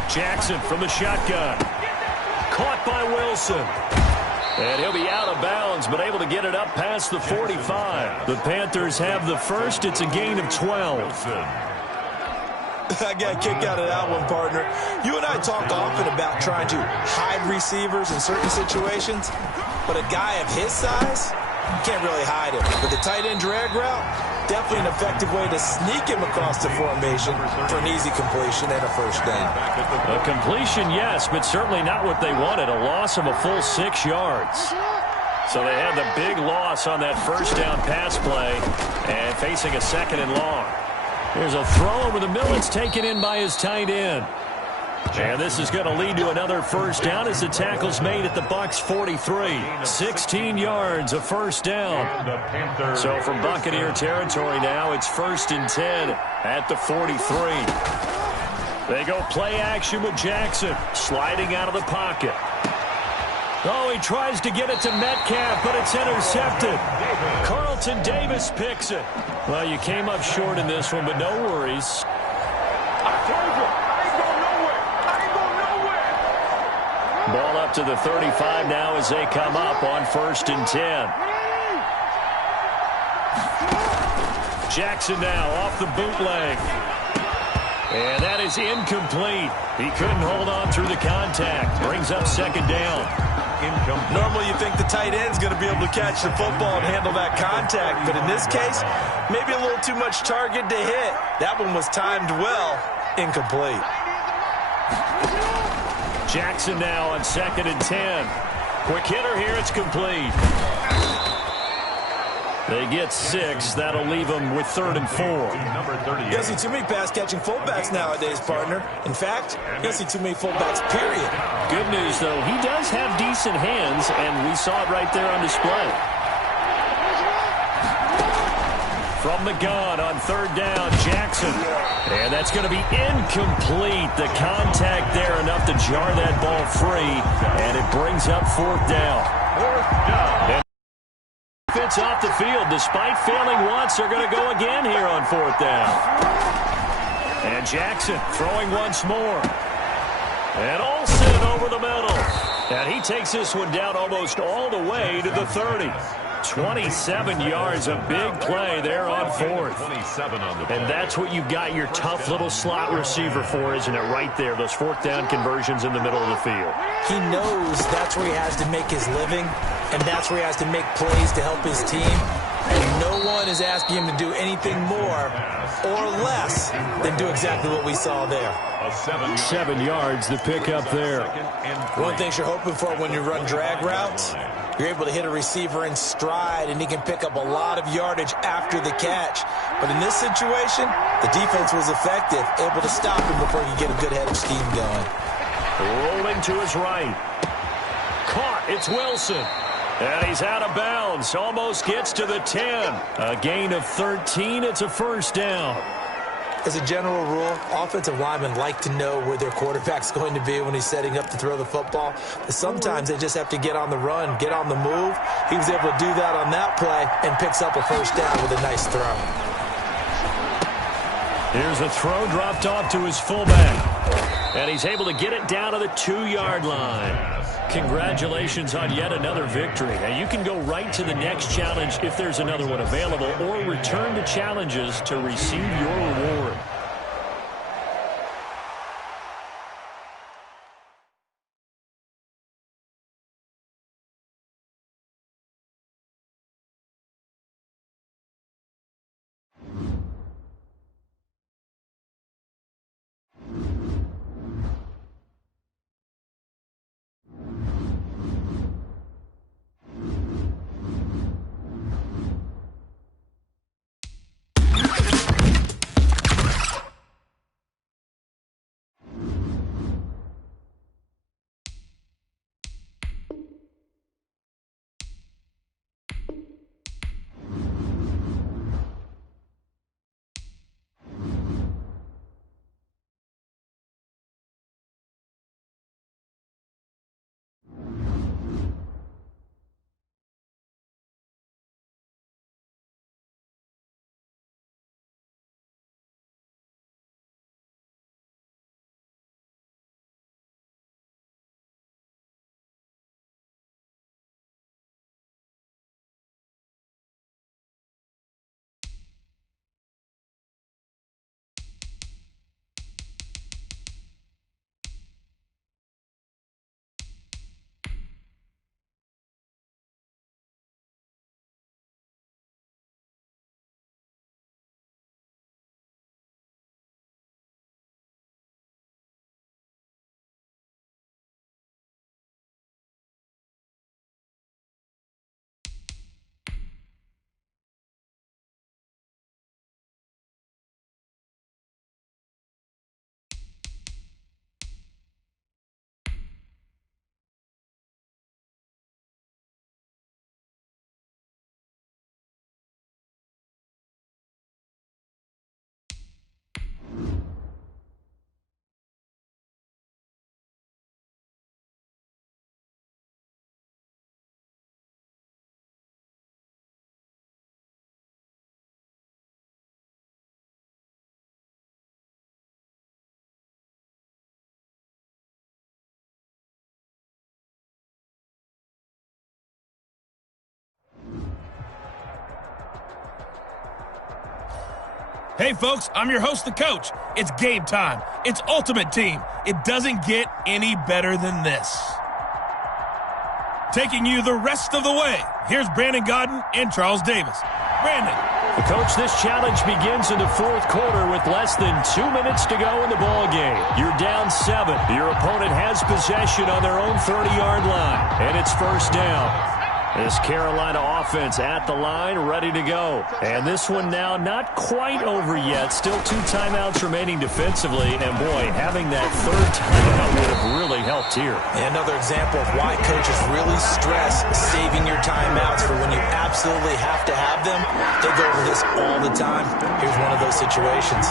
Jackson from the shotgun. Caught by Wilson. And he'll be out of bounds, but able to get it up past the 45. The Panthers have the first. It's a gain of 12. I got a kick out of that one, partner. You and I talk often about trying to hide receivers in certain situations, but a guy of his size, you can't really hide him. But the tight end drag route, definitely an effective way to sneak him across the formation for an easy completion and a 1st down. A completion, yes, but certainly not what they wanted. A loss of a full 6 yards. So they had the big loss on that 1st down pass play and facing a 2nd and long. Here's a throw over the middle. It's taken in by his tight end. And this is going to lead to another 1st down as the tackle's made at the Bucs 43. 16 yards, a 1st down. So from Buccaneer territory now, it's 1st and 10 at the 43. They go play action with Jackson, sliding out of the pocket. Oh, he tries to get it to Metcalf, but it's intercepted. Carlton Davis picks it. Well, you came up short in this one, but no worries. Ball up to the 35 now as they come up on 1st and 10. Jackson now off the bootleg. And that is incomplete. He couldn't hold on through the contact. Brings up 2nd down. Normally you think the tight end's going to be able to catch the football and handle that contact, but in this case, maybe a little too much target to hit. That one was timed well, incomplete. Jackson now on 2nd and 10. Quick hitter here, it's complete. They get 6. That'll leave them with 3rd and 4. You don't see too many pass-catching fullbacks nowadays, partner. In fact, you don't see too many fullbacks, period. Good news, though. He does have decent hands, and we saw it right there on display. From the gun on 3rd down, Jackson. And that's going to be incomplete. The contact there enough to jar that ball free, and it brings up 4th down. 4th down. Fits off the field. Despite failing once, they're going to go again here on 4th down. And Jackson throwing once more. And Olsen over the middle. And he takes this one down almost all the way to the 30. 27 yards, a big play there on 4th. And that's what you've got your tough little slot receiver for, isn't it? Right there, those 4th down conversions in the middle of the field. He knows that's where he has to make his living, and that's where he has to make plays to help his team. And no one is asking him to do anything more or less than do exactly what we saw there. 7 yards, the pickup there. One thing you're hoping for when you run drag routes, you're able to hit a receiver in stride, and he can pick up a lot of yardage after the catch. But in this situation, the defense was effective, able to stop him before he could get a good head of steam going. Rolling to his right. Caught, it's Wilson. And he's out of bounds, almost gets to the 10. A gain of 13, it's a 1st down. As a general rule, offensive linemen like to know where their quarterback's going to be when he's setting up to throw the football. But sometimes they just have to get on the run, get on the move. He was able to do that on that play and picks up a first down with a nice throw. Here's a throw dropped off to his fullback. And he's able to get it down to the 2-yard line. Congratulations on yet another victory. Now you can go right to the next challenge if there's another one available, or return to challenges to receive your reward. Hey, folks, I'm your host, the coach. It's game time. It's Ultimate Team. It doesn't get any better than this. Taking you the rest of the way, here's Brandon Gaudin and Charles Davis. Brandon. Coach, this challenge begins in the fourth quarter with less than 2 minutes to go in the ball game. You're down 7. Your opponent has possession on their own 30-yard line, and it's first down. This Carolina offense at the line, ready to go. And this one now not quite over yet. Still 2 timeouts remaining defensively. And, boy, having that third timeout would have really helped here. And another example of why coaches really stress saving your timeouts for when you absolutely have to have them. They go over this all the time. Here's one of those situations.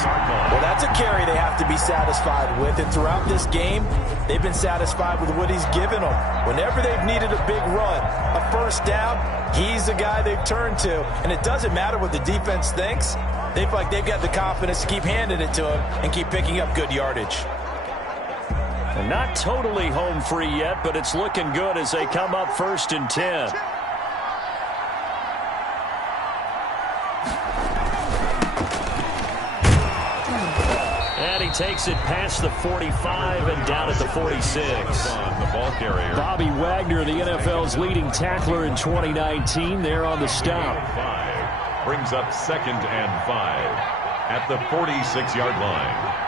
Well, that's a carry they have to be satisfied with. And throughout this game, they've been satisfied with what he's given them. Whenever they've needed a big run, a first down, he's the guy they've turned to. And it doesn't matter what the defense thinks. They feel like they've got the confidence to keep handing it to him and keep picking up good yardage. And not totally home free yet, but it's looking good as they come up 1st and 10. And he takes it past the 45 and down at the 46. The ball carrier. Bobby Wagner, the NFL's leading tackler in 2019, there on the stop. 5 brings up 2nd and 5 at the 46-yard line.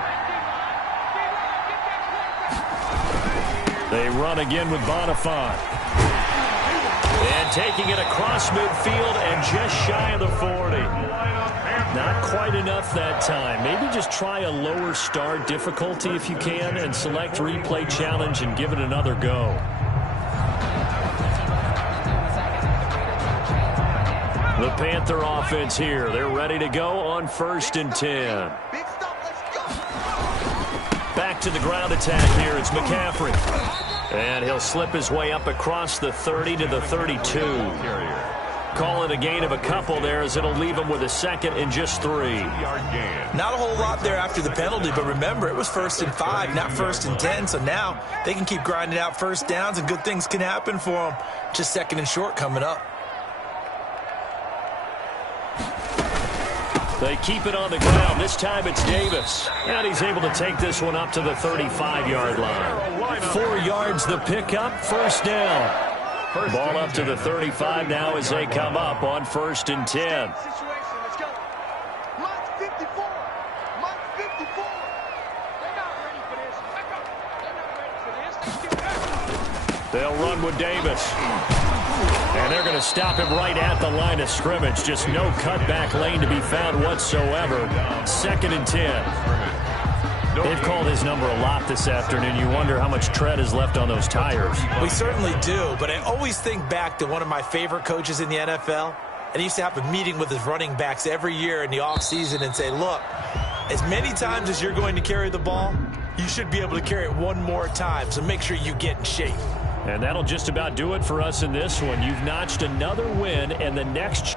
They run again with Bonifant. And taking it across midfield and just shy of the 40. Not quite enough that time. Maybe just try a lower start difficulty if you can and select replay challenge and give it another go. The Panther offense here. They're ready to go on 1st and 10. Big stop to the ground attack here. It's McCaffrey. And he'll slip his way up across the 30 to the 32. Call it a gain of a couple there as it'll leave him with a second and just 3. Not a whole lot there after the penalty, but remember, it was 1st and 5, not 1st and 10, so now they can keep grinding out first downs and good things can happen for them. Just 2nd and short coming up. They keep it on the ground. This time it's Davis. And he's able to take this one up to the 35-yard line. 4 yards the pickup, first down. Ball up to the 35 now as they come up on 1st and 10. They'll run with Davis. And they're going to stop him right at the line of scrimmage. Just no cutback lane to be found whatsoever. 2nd and 10. They've called his number a lot this afternoon. You wonder how much tread is left on those tires. We certainly do, but I always think back to one of my favorite coaches in the NFL. And he used to have a meeting with his running backs every year in the offseason and say, look, as many times as you're going to carry the ball, you should be able to carry it one more time, so make sure you get in shape. And that'll just about do it for us in this one. You've notched another win, and the next...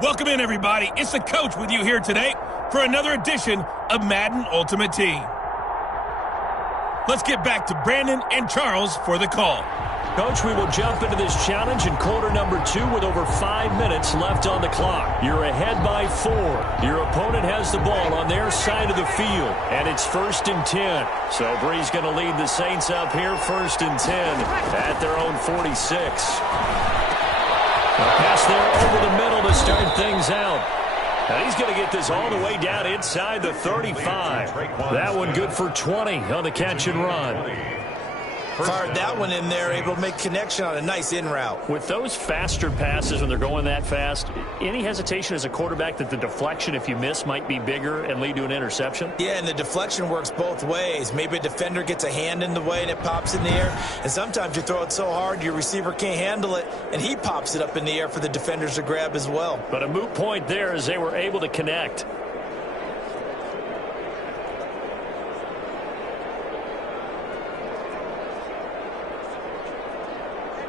Welcome in, everybody. It's the coach with you here today for another edition of Madden Ultimate Team. Let's get back to Brandon and Charles for the call. Coach, we will jump into this challenge in quarter number 2 with over 5 minutes left on the clock. You're ahead by 4. Your opponent has the ball on their side of the field, and it's 1st and 10. So Bree's going to lead the Saints up here 1st and 10 at their own 46. A pass there over the middle to start things out. And he's going to get this all the way down inside the 35. That one good for 20 on the catch and run. Fired that one in there, able to make connection on a nice in route. With those faster passes when they're going that fast, any hesitation as a quarterback that the deflection, if you miss, might be bigger and lead to an interception? Yeah, and the deflection works both ways. Maybe a defender gets a hand in the way and it pops in the air. And sometimes you throw it so hard your receiver can't handle it, and he pops it up in the air for the defenders to grab as well. But a moot point there as they were able to connect.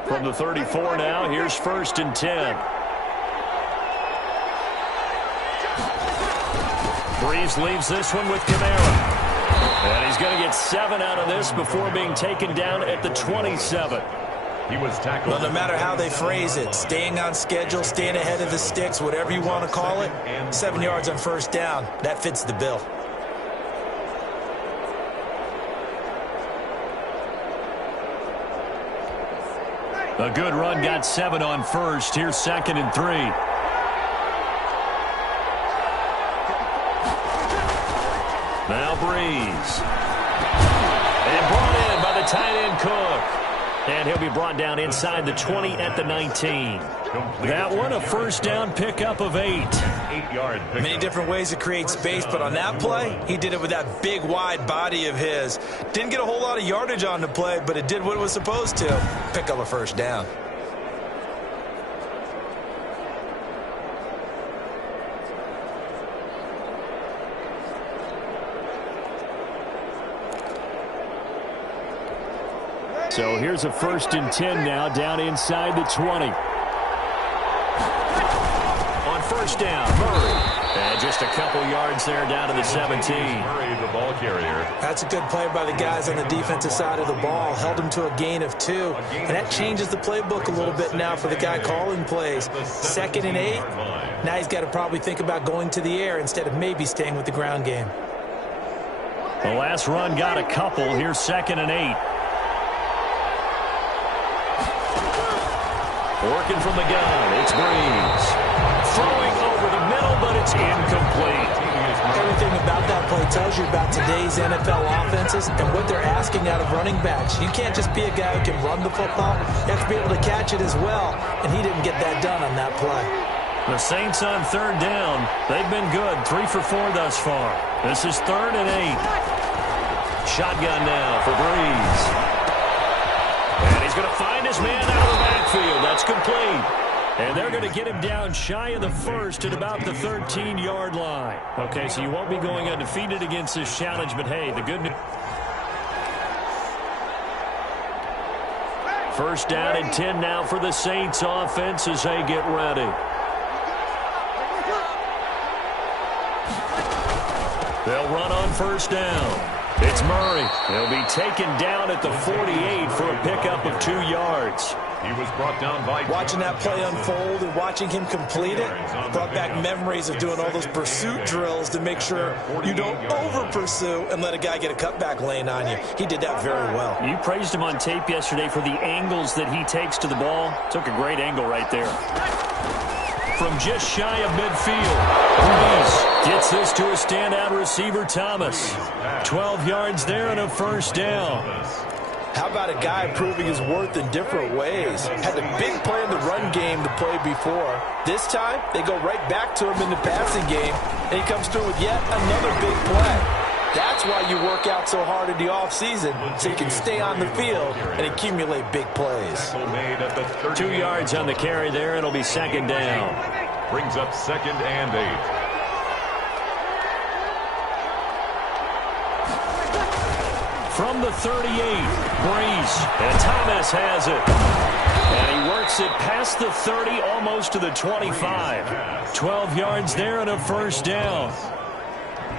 From the 34 now, here's 1st and 10. Breeze leaves this one with Kamara. And he's going to get 7 out of this before being taken down at the 27. He was tackled. Well, no matter how they phrase it, staying on schedule, staying ahead of the sticks, whatever you want to call it, 7 yards on 1st down, that fits the bill. A good run, got 7 on 1st. Here's 2nd and 3. Now Breeze. And brought in by the tight end Cook. And he'll be brought down inside the 20 at the 19. That one, a first down pickup of 8. 8-yard pickup. Many different ways to create space, but on that play, he did it with that big, wide body of his. Didn't get a whole lot of yardage on the play, but it did what it was supposed to. Pick up a first down. So here's a 1st and 10 now, down inside the 20. On first down, Murray. And just a couple yards there down to the 17. Murray, the ball carrier. That's a good play by the guys on the defensive side of the ball. Held him to a gain of 2. And that changes the playbook a little bit now for the guy calling plays. 2nd and 8. Now he's got to probably think about going to the air instead of maybe staying with the ground game. The last run got a couple. Here's 2nd and 8. Working from the gun, it's Breeze. Throwing over the middle, but it's incomplete. Everything about that play tells you about today's NFL offenses and what they're asking out of running backs. You can't just be a guy who can run the football. You have to be able to catch it as well, and he didn't get that done on that play. The Saints on 3rd down. They've been good, 3 for 4 thus far. This is 3rd and 8. Shotgun now for Breeze. And he's going to find his man out of the backfield. That's complete. And they're going to get him down shy of the 1st at about the 13-yard line. Okay, so you won't be going undefeated against this challenge, but hey, the good news. 1st down and 10 now for the Saints offense as they get ready. They'll run on 1st down. It's Murray. He'll be taken down at the 48 for a pickup of 2 yards. He was brought down by... Watching that play unfold and watching him complete it brought back memories of doing all those pursuit drills to make sure you don't over-pursue and let a guy get a cutback lane on you. He did that very well. You praised him on tape yesterday for the angles that he takes to the ball. Took a great angle right there. From just shy of midfield, Breeze gets this to a standout receiver, Thomas. 12 yards there and a 1st down. How about a guy proving his worth in different ways? Had the big play in the run game to play before. This time, they go right back to him in the passing game, and he comes through with yet another big play. That's why you work out so hard in the offseason, so you can stay on the field and accumulate big plays. 2 yards on the carry there. It'll be 2nd down. Brings up 2nd and 8. From the 38, Breeze, and Thomas has it. And he works it past the 30, almost to the 25. 12 yards there and a 1st down.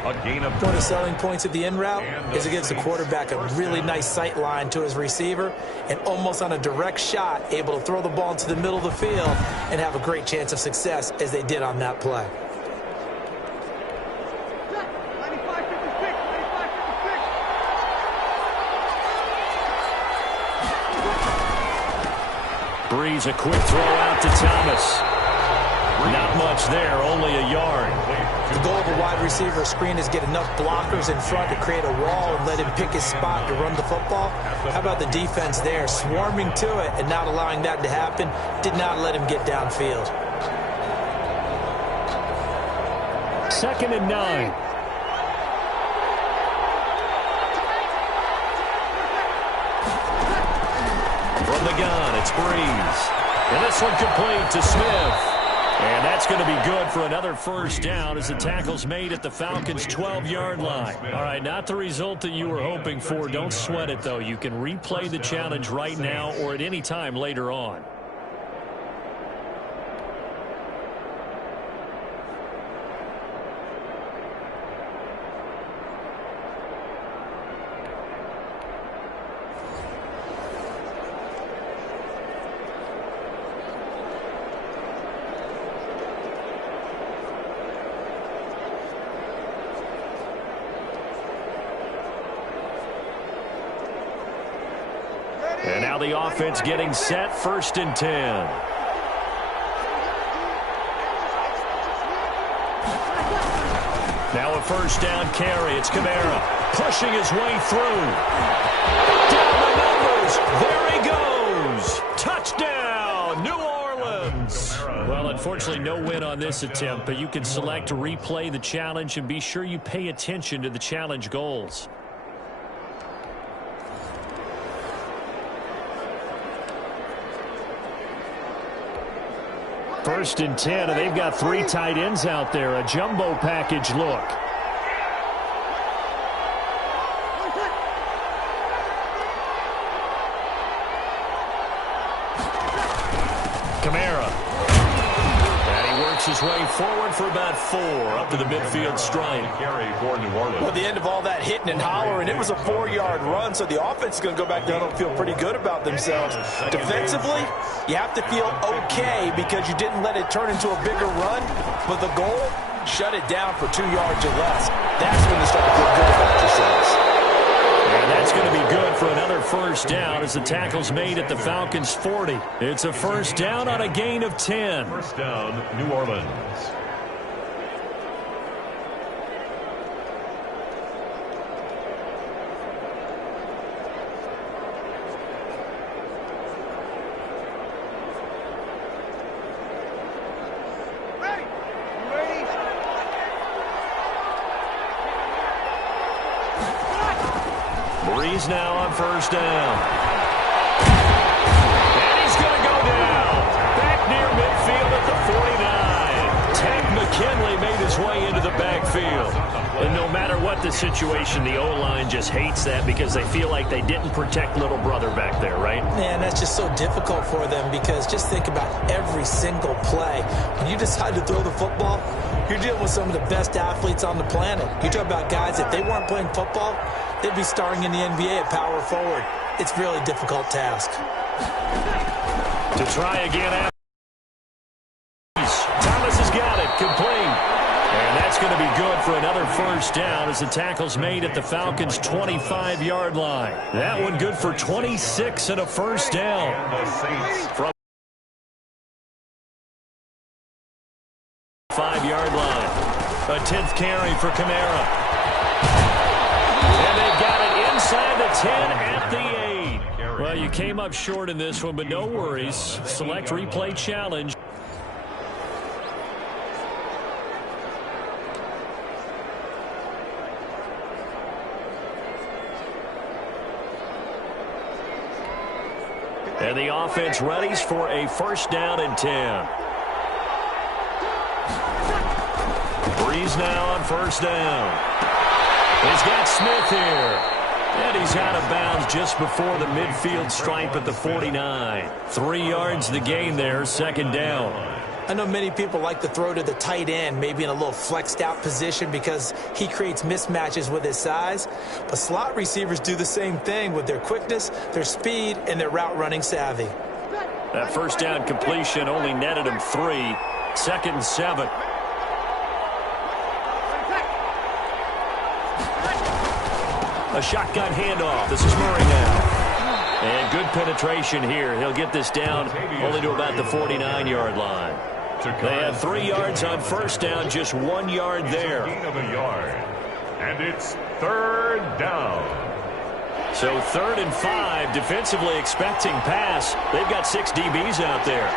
A gain of... One of the selling points of the in route is against the quarterback, a really nice sight line to his receiver, and almost on a direct shot, able to throw the ball into the middle of the field and have a great chance of success as they did on that play. Breeze, a quick throw out to Thomas. Not much there, only a yard. The goal of a wide receiver screen is get enough blockers in front to create a wall and let him pick his spot to run the football. How about the defense there, swarming to it and not allowing that to happen? Did not let him get downfield. 2nd and 9. From the gun, it's Breeze. And this one complete to Smith. And that's going to be good for another 1st down as the tackle's made at the Falcons' 12-yard line. All right, not the result that you were hoping for. Don't sweat it, though. You can replay the challenge right now or at any time later on. And now the offense getting set, 1st and 10. Now a 1st down carry. It's Kamara pushing his way through. Down the numbers. There he goes. Orleans. Well, unfortunately, no win on this attempt, but you can select to replay the challenge and be sure you pay attention to the challenge goals. First and 10, and they've got 3 tight ends out there. A jumbo package look. Kamara. And he works his way forward for about 4 up to the midfield stripe. Well, at the end of all that hitting and hollering, it was a 4-yard run, so the offense is going to go back down and feel pretty good about themselves. Defensively, you have to feel okay because you didn't let it turn into a bigger run, but the goal, shut it down for 2 yards or less. That's when you start to feel good about yourselves. And that's going to be good for another first down as the tackle's made at the Falcons' 40. It's a first down on a gain of 10. First down, New Orleans. Breeze now on first down. And he's going to go down. Back near midfield at the 49. Tank McKinley made his way into the backfield. And no matter what the situation, the O-line just hates that because they feel like they didn't protect little brother back there, right? Man, that's just so difficult for them because just think about every single play. When you decide to throw the football, you're dealing with some of the best athletes on the planet. You talk about guys, if they weren't playing football, they'd be starring in the NBA at power forward. It's a really difficult task. To try again. Thomas has got it. Complete. And that's going to be good for another first down as the tackle's made at the Falcons' 25-yard line. That one good for 26 and a first down. From 5-yard line. A 10th carry for Kamara. And they've got it inside the 10 at the 8. Well, you came up short in this one, but no worries. Select replay challenge. And the offense readies for a first down and 10. Breeze now on first down. He's got Smith here. And he's out of bounds just before the midfield stripe at the 49. 3 yards the gain there, second down. I know many people like to throw to the tight end, maybe in a little flexed out position because he creates mismatches with his size. But slot receivers do the same thing with their quickness, their speed, and their route running savvy. That first down completion only netted him 3. Second and 7. A shotgun handoff. This is Murray now. And good penetration here. He'll get this down only to about the 49-yard line. They have 3 yards on first down, just 1 yard there. And it's third down. So 3rd and 5, defensively expecting pass. They've got 6 DBs out there.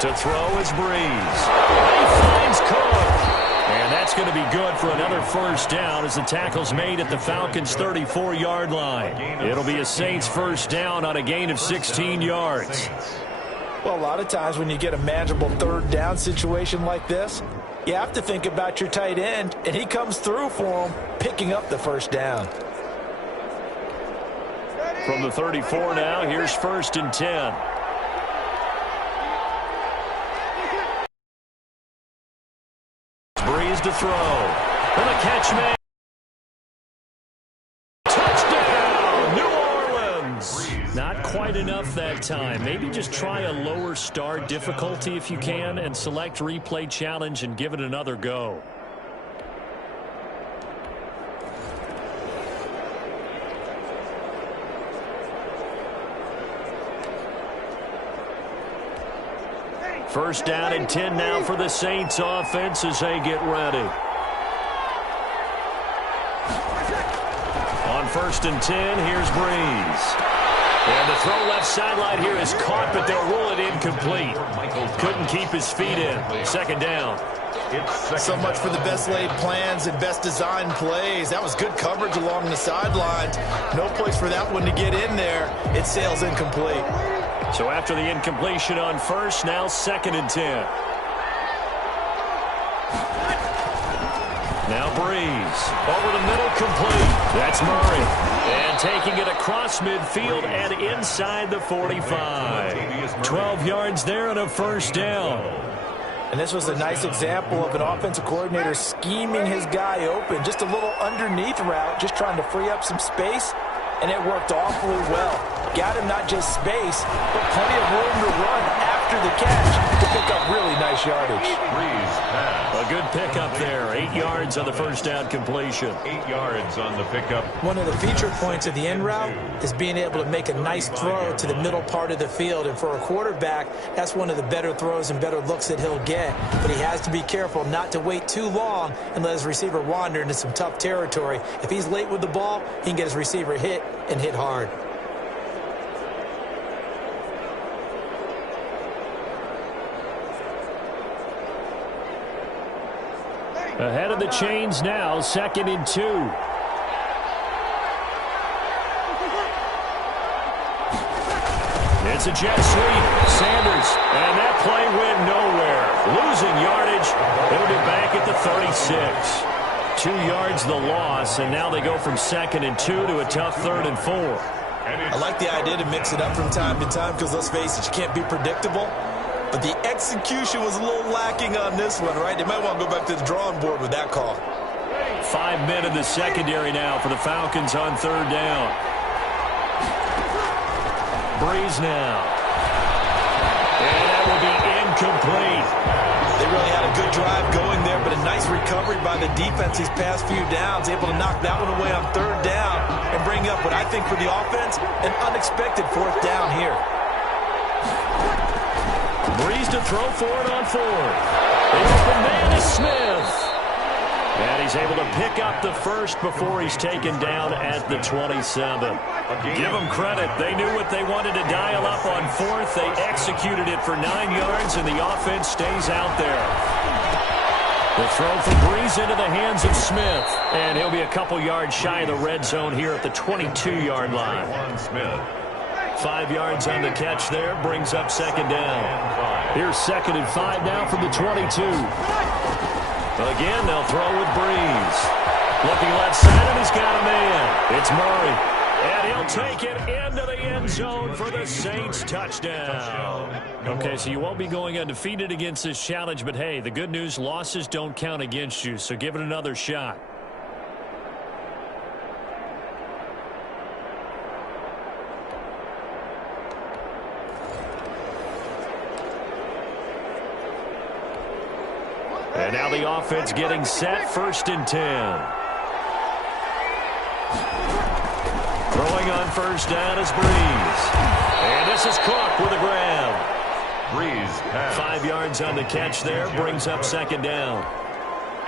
To throw is Breeze. He finds Cook. And that's going to be good for another first down as the tackle's made at the Falcons' 34-yard line. It'll be a Saints first down on a gain of 16 yards. Well, a lot of times when you get a manageable third down situation like this, you have to think about your tight end, and he comes through for him, picking up the first down. From the 34 now, here's first and 10. Breeze to throw. And a catch made. Touchdown, New Orleans. Not quite enough that time. Maybe just try a lower start difficulty if you can and select replay challenge and give it another go. First down and 10 now for the Saints offense as they get ready. On first and 10, here's Breeze. And the throw left sideline here is caught, but they'll rule it incomplete. Couldn't keep his feet in. Second down. So much for the best laid plans and best designed plays. That was good coverage along the sidelines. No place for that one to get in there. It sails incomplete. So after the incompletion on first, now 2nd and 10. Now Breeze. Over the middle, complete. That's Murray. And taking it across midfield and inside the 45. 12 yards there and a first down. And this was a nice example of an offensive coordinator scheming his guy open. Just a little underneath route, just trying to free up some space, and it worked awfully well. Got him not just space, but plenty of room to run after the catch to pick up really nice yardage. A good pickup there. 8 yards on the first down completion. 8 yards on the pickup. One of the feature points of the end route is being able to make a nice throw to the middle part of the field. And for a quarterback, that's one of the better throws and better looks that he'll get. But he has to be careful not to wait too long and let his receiver wander into some tough territory. If he's late with the ball, he can get his receiver hit and hit hard. Ahead of the chains now, 2nd and 2. It's a jet sweep. Sanders, and that play went nowhere. Losing yardage. It'll be back at the 36. 2 yards the loss, and now they go from 2nd and 2 to a tough 3rd and 4. I like the idea to mix it up from time to time because, let's face it, you can't be predictable. But the execution was a little lacking on this one, right? They might want to go back to the drawing board with that call. 5 men in the secondary now for the Falcons on 3rd down. Breeze now. And that will be incomplete. They really had a good drive going there, but a nice recovery by the defense these past few downs, able to knock that one away on 3rd down and bring up what I think for the offense, an unexpected 4th down here. Breeze to throw for it on 4th. The open man is Smith. And he's able to pick up the first before he's taken down at the 27. Give them credit. They knew what they wanted to dial up on 4th. They executed it for 9 yards, and the offense stays out there. The throw from Breeze into the hands of Smith. And he'll be a couple yards shy of the red zone here at the 22-yard line. Smith. 5 yards on the catch there, brings up 2nd down. Here's 2nd and 5 now from the 22. Again, they'll throw with Breeze. Looking left side, and he's got a man. It's Murray. And he'll take it into the end zone for the Saints touchdown. Okay, so you won't be going undefeated against this challenge, but hey, the good news, losses don't count against you, so give it another shot. And now the offense getting set, 1st and 10. Throwing on 1st down is Breeze. And this is caught with a grab. Breeze pass. 5 yards on the catch there, brings up 2nd down.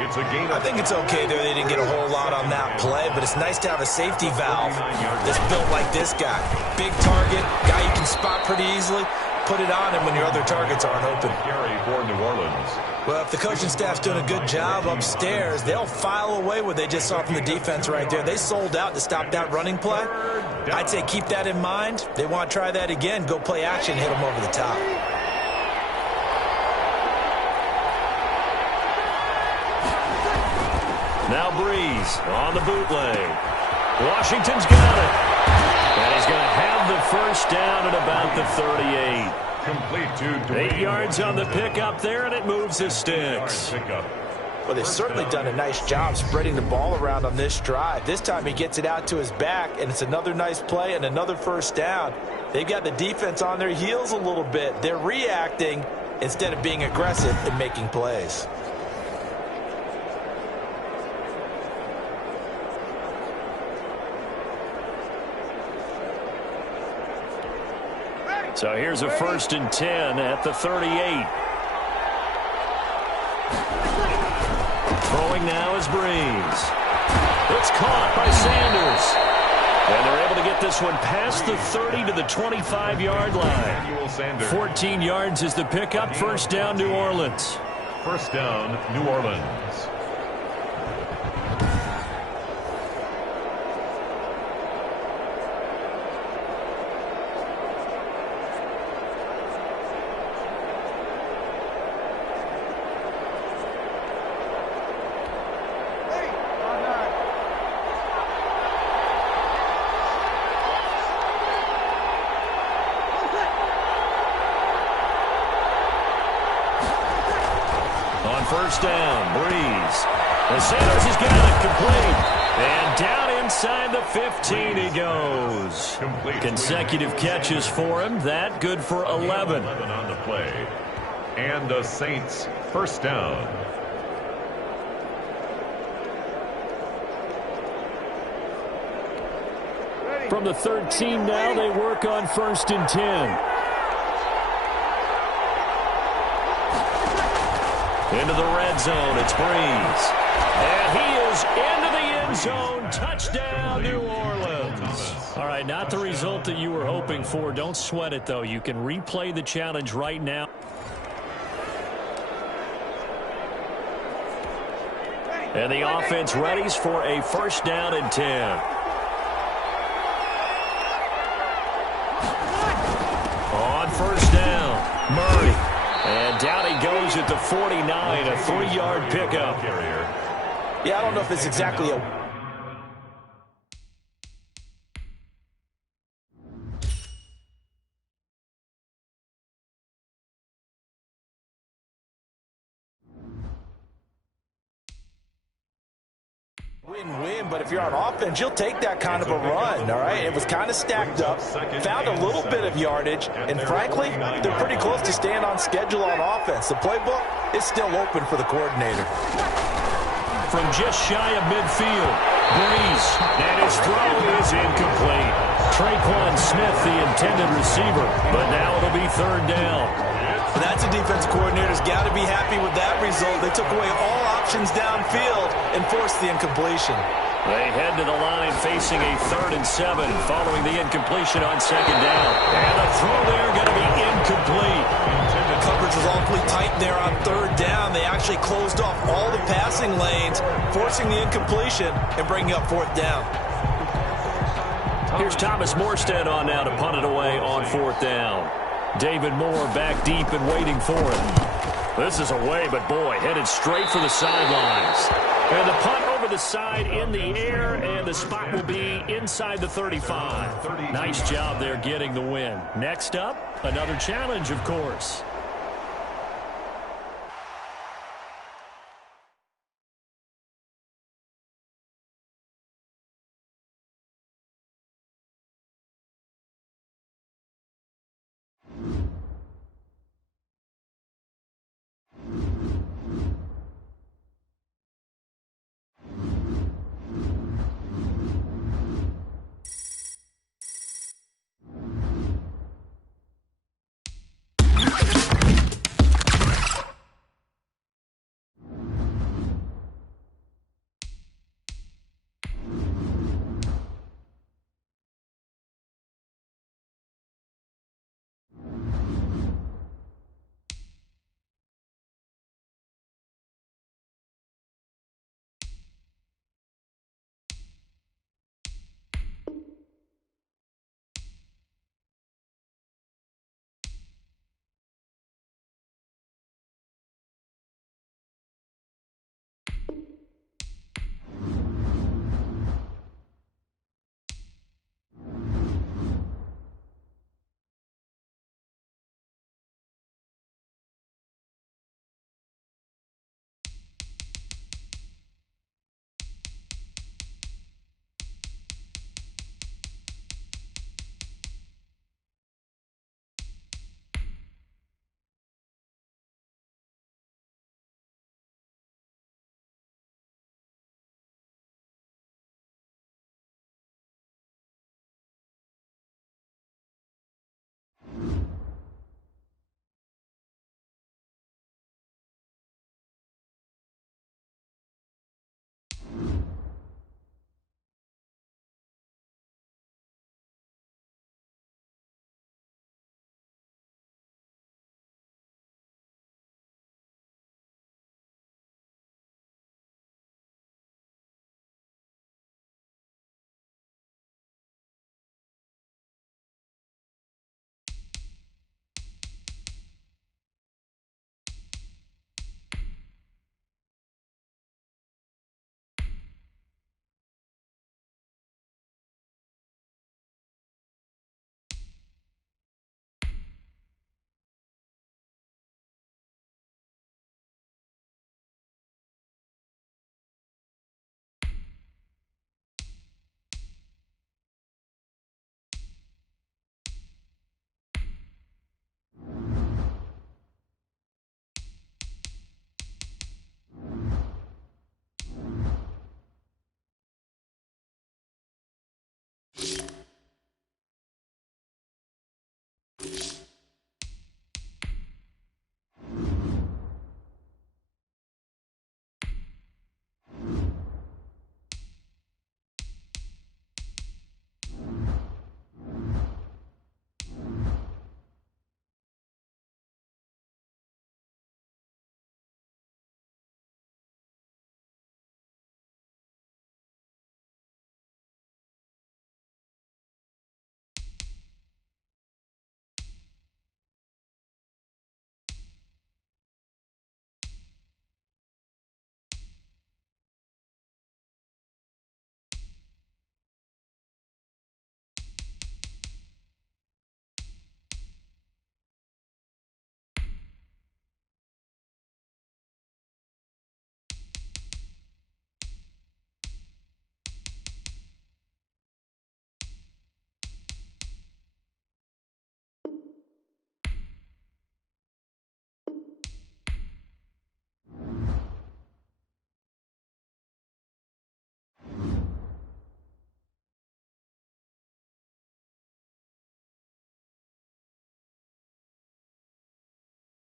It's a gain. I think it's okay there. They didn't get a whole lot on that play, but it's nice to have a safety valve that's built like this guy. Big target, guy you can spot pretty easily. Put it on him when your other targets aren't open. Carry for New Orleans. Well, if the coaching staff's doing a good job upstairs, they'll file away what they just saw from the defense right there. They sold out to stop that running play. I'd say keep that in mind. They want to try that again. Go play action, hit them over the top. Now Breeze on the bootleg. Washington's got it. And he's going to have the first down at about the 38. Complete to 8 yards on the pickup there, and it moves the sticks. Well, they've certainly done a nice job spreading the ball around on this drive. This time he gets it out to his back, and it's another nice play and another first down. They've got the defense on their heels a little bit. They're reacting instead of being aggressive and making plays. So here's a 1st and 10 at the 38. Throwing now is Breeze. It's caught by Sanders. And they're able to get this one past the 30 to the 25-yard line. 14 yards is the pickup. First down, New Orleans. First down, New Orleans. First down, Breeze. And Sanders has got it complete. And down inside the 15 he goes. Consecutive catches for him. That good for 11. 11 on the play. And the Saints first down. From the 13 now, they work on 1st and 10. Into the red zone, it's Breeze. And he is into the end zone. Touchdown, New Orleans. All right, not the result that you were hoping for. Don't sweat it, though. You can replay the challenge right now. And the offense readies for a first down and 10. On first down, Murray. And down he goes at the 49, a 3-yard pickup. Yeah, I don't know if it's exactly a... win-win, but if you're on offense, you'll take that kind of a run, all right? It was kind of stacked up, found a little bit of yardage, and frankly, they're pretty close to staying on schedule on offense. The playbook is still open for the coordinator. From just shy of midfield, Breeze, and his throw is incomplete. Traquan Smith, the intended receiver, but now it'll be third down. That's a defense coordinator's got to be happy with that result. They took away all options downfield and forced the incompletion. They head to the line facing a 3rd and 7 following the incompletion on 2nd down. And the throw there going to be incomplete. The coverage was awfully tight there on 3rd down. They actually closed off all the passing lanes, forcing the incompletion and bringing up 4th down. Here's Thomas Morstead on now to punt it away on 4th down. David Moore back deep and waiting for it. This is away, but boy, headed straight for the sidelines. And the punt over the side in the air, and the spot will be inside the 35. Nice job there getting the win. Next up, another challenge, of course.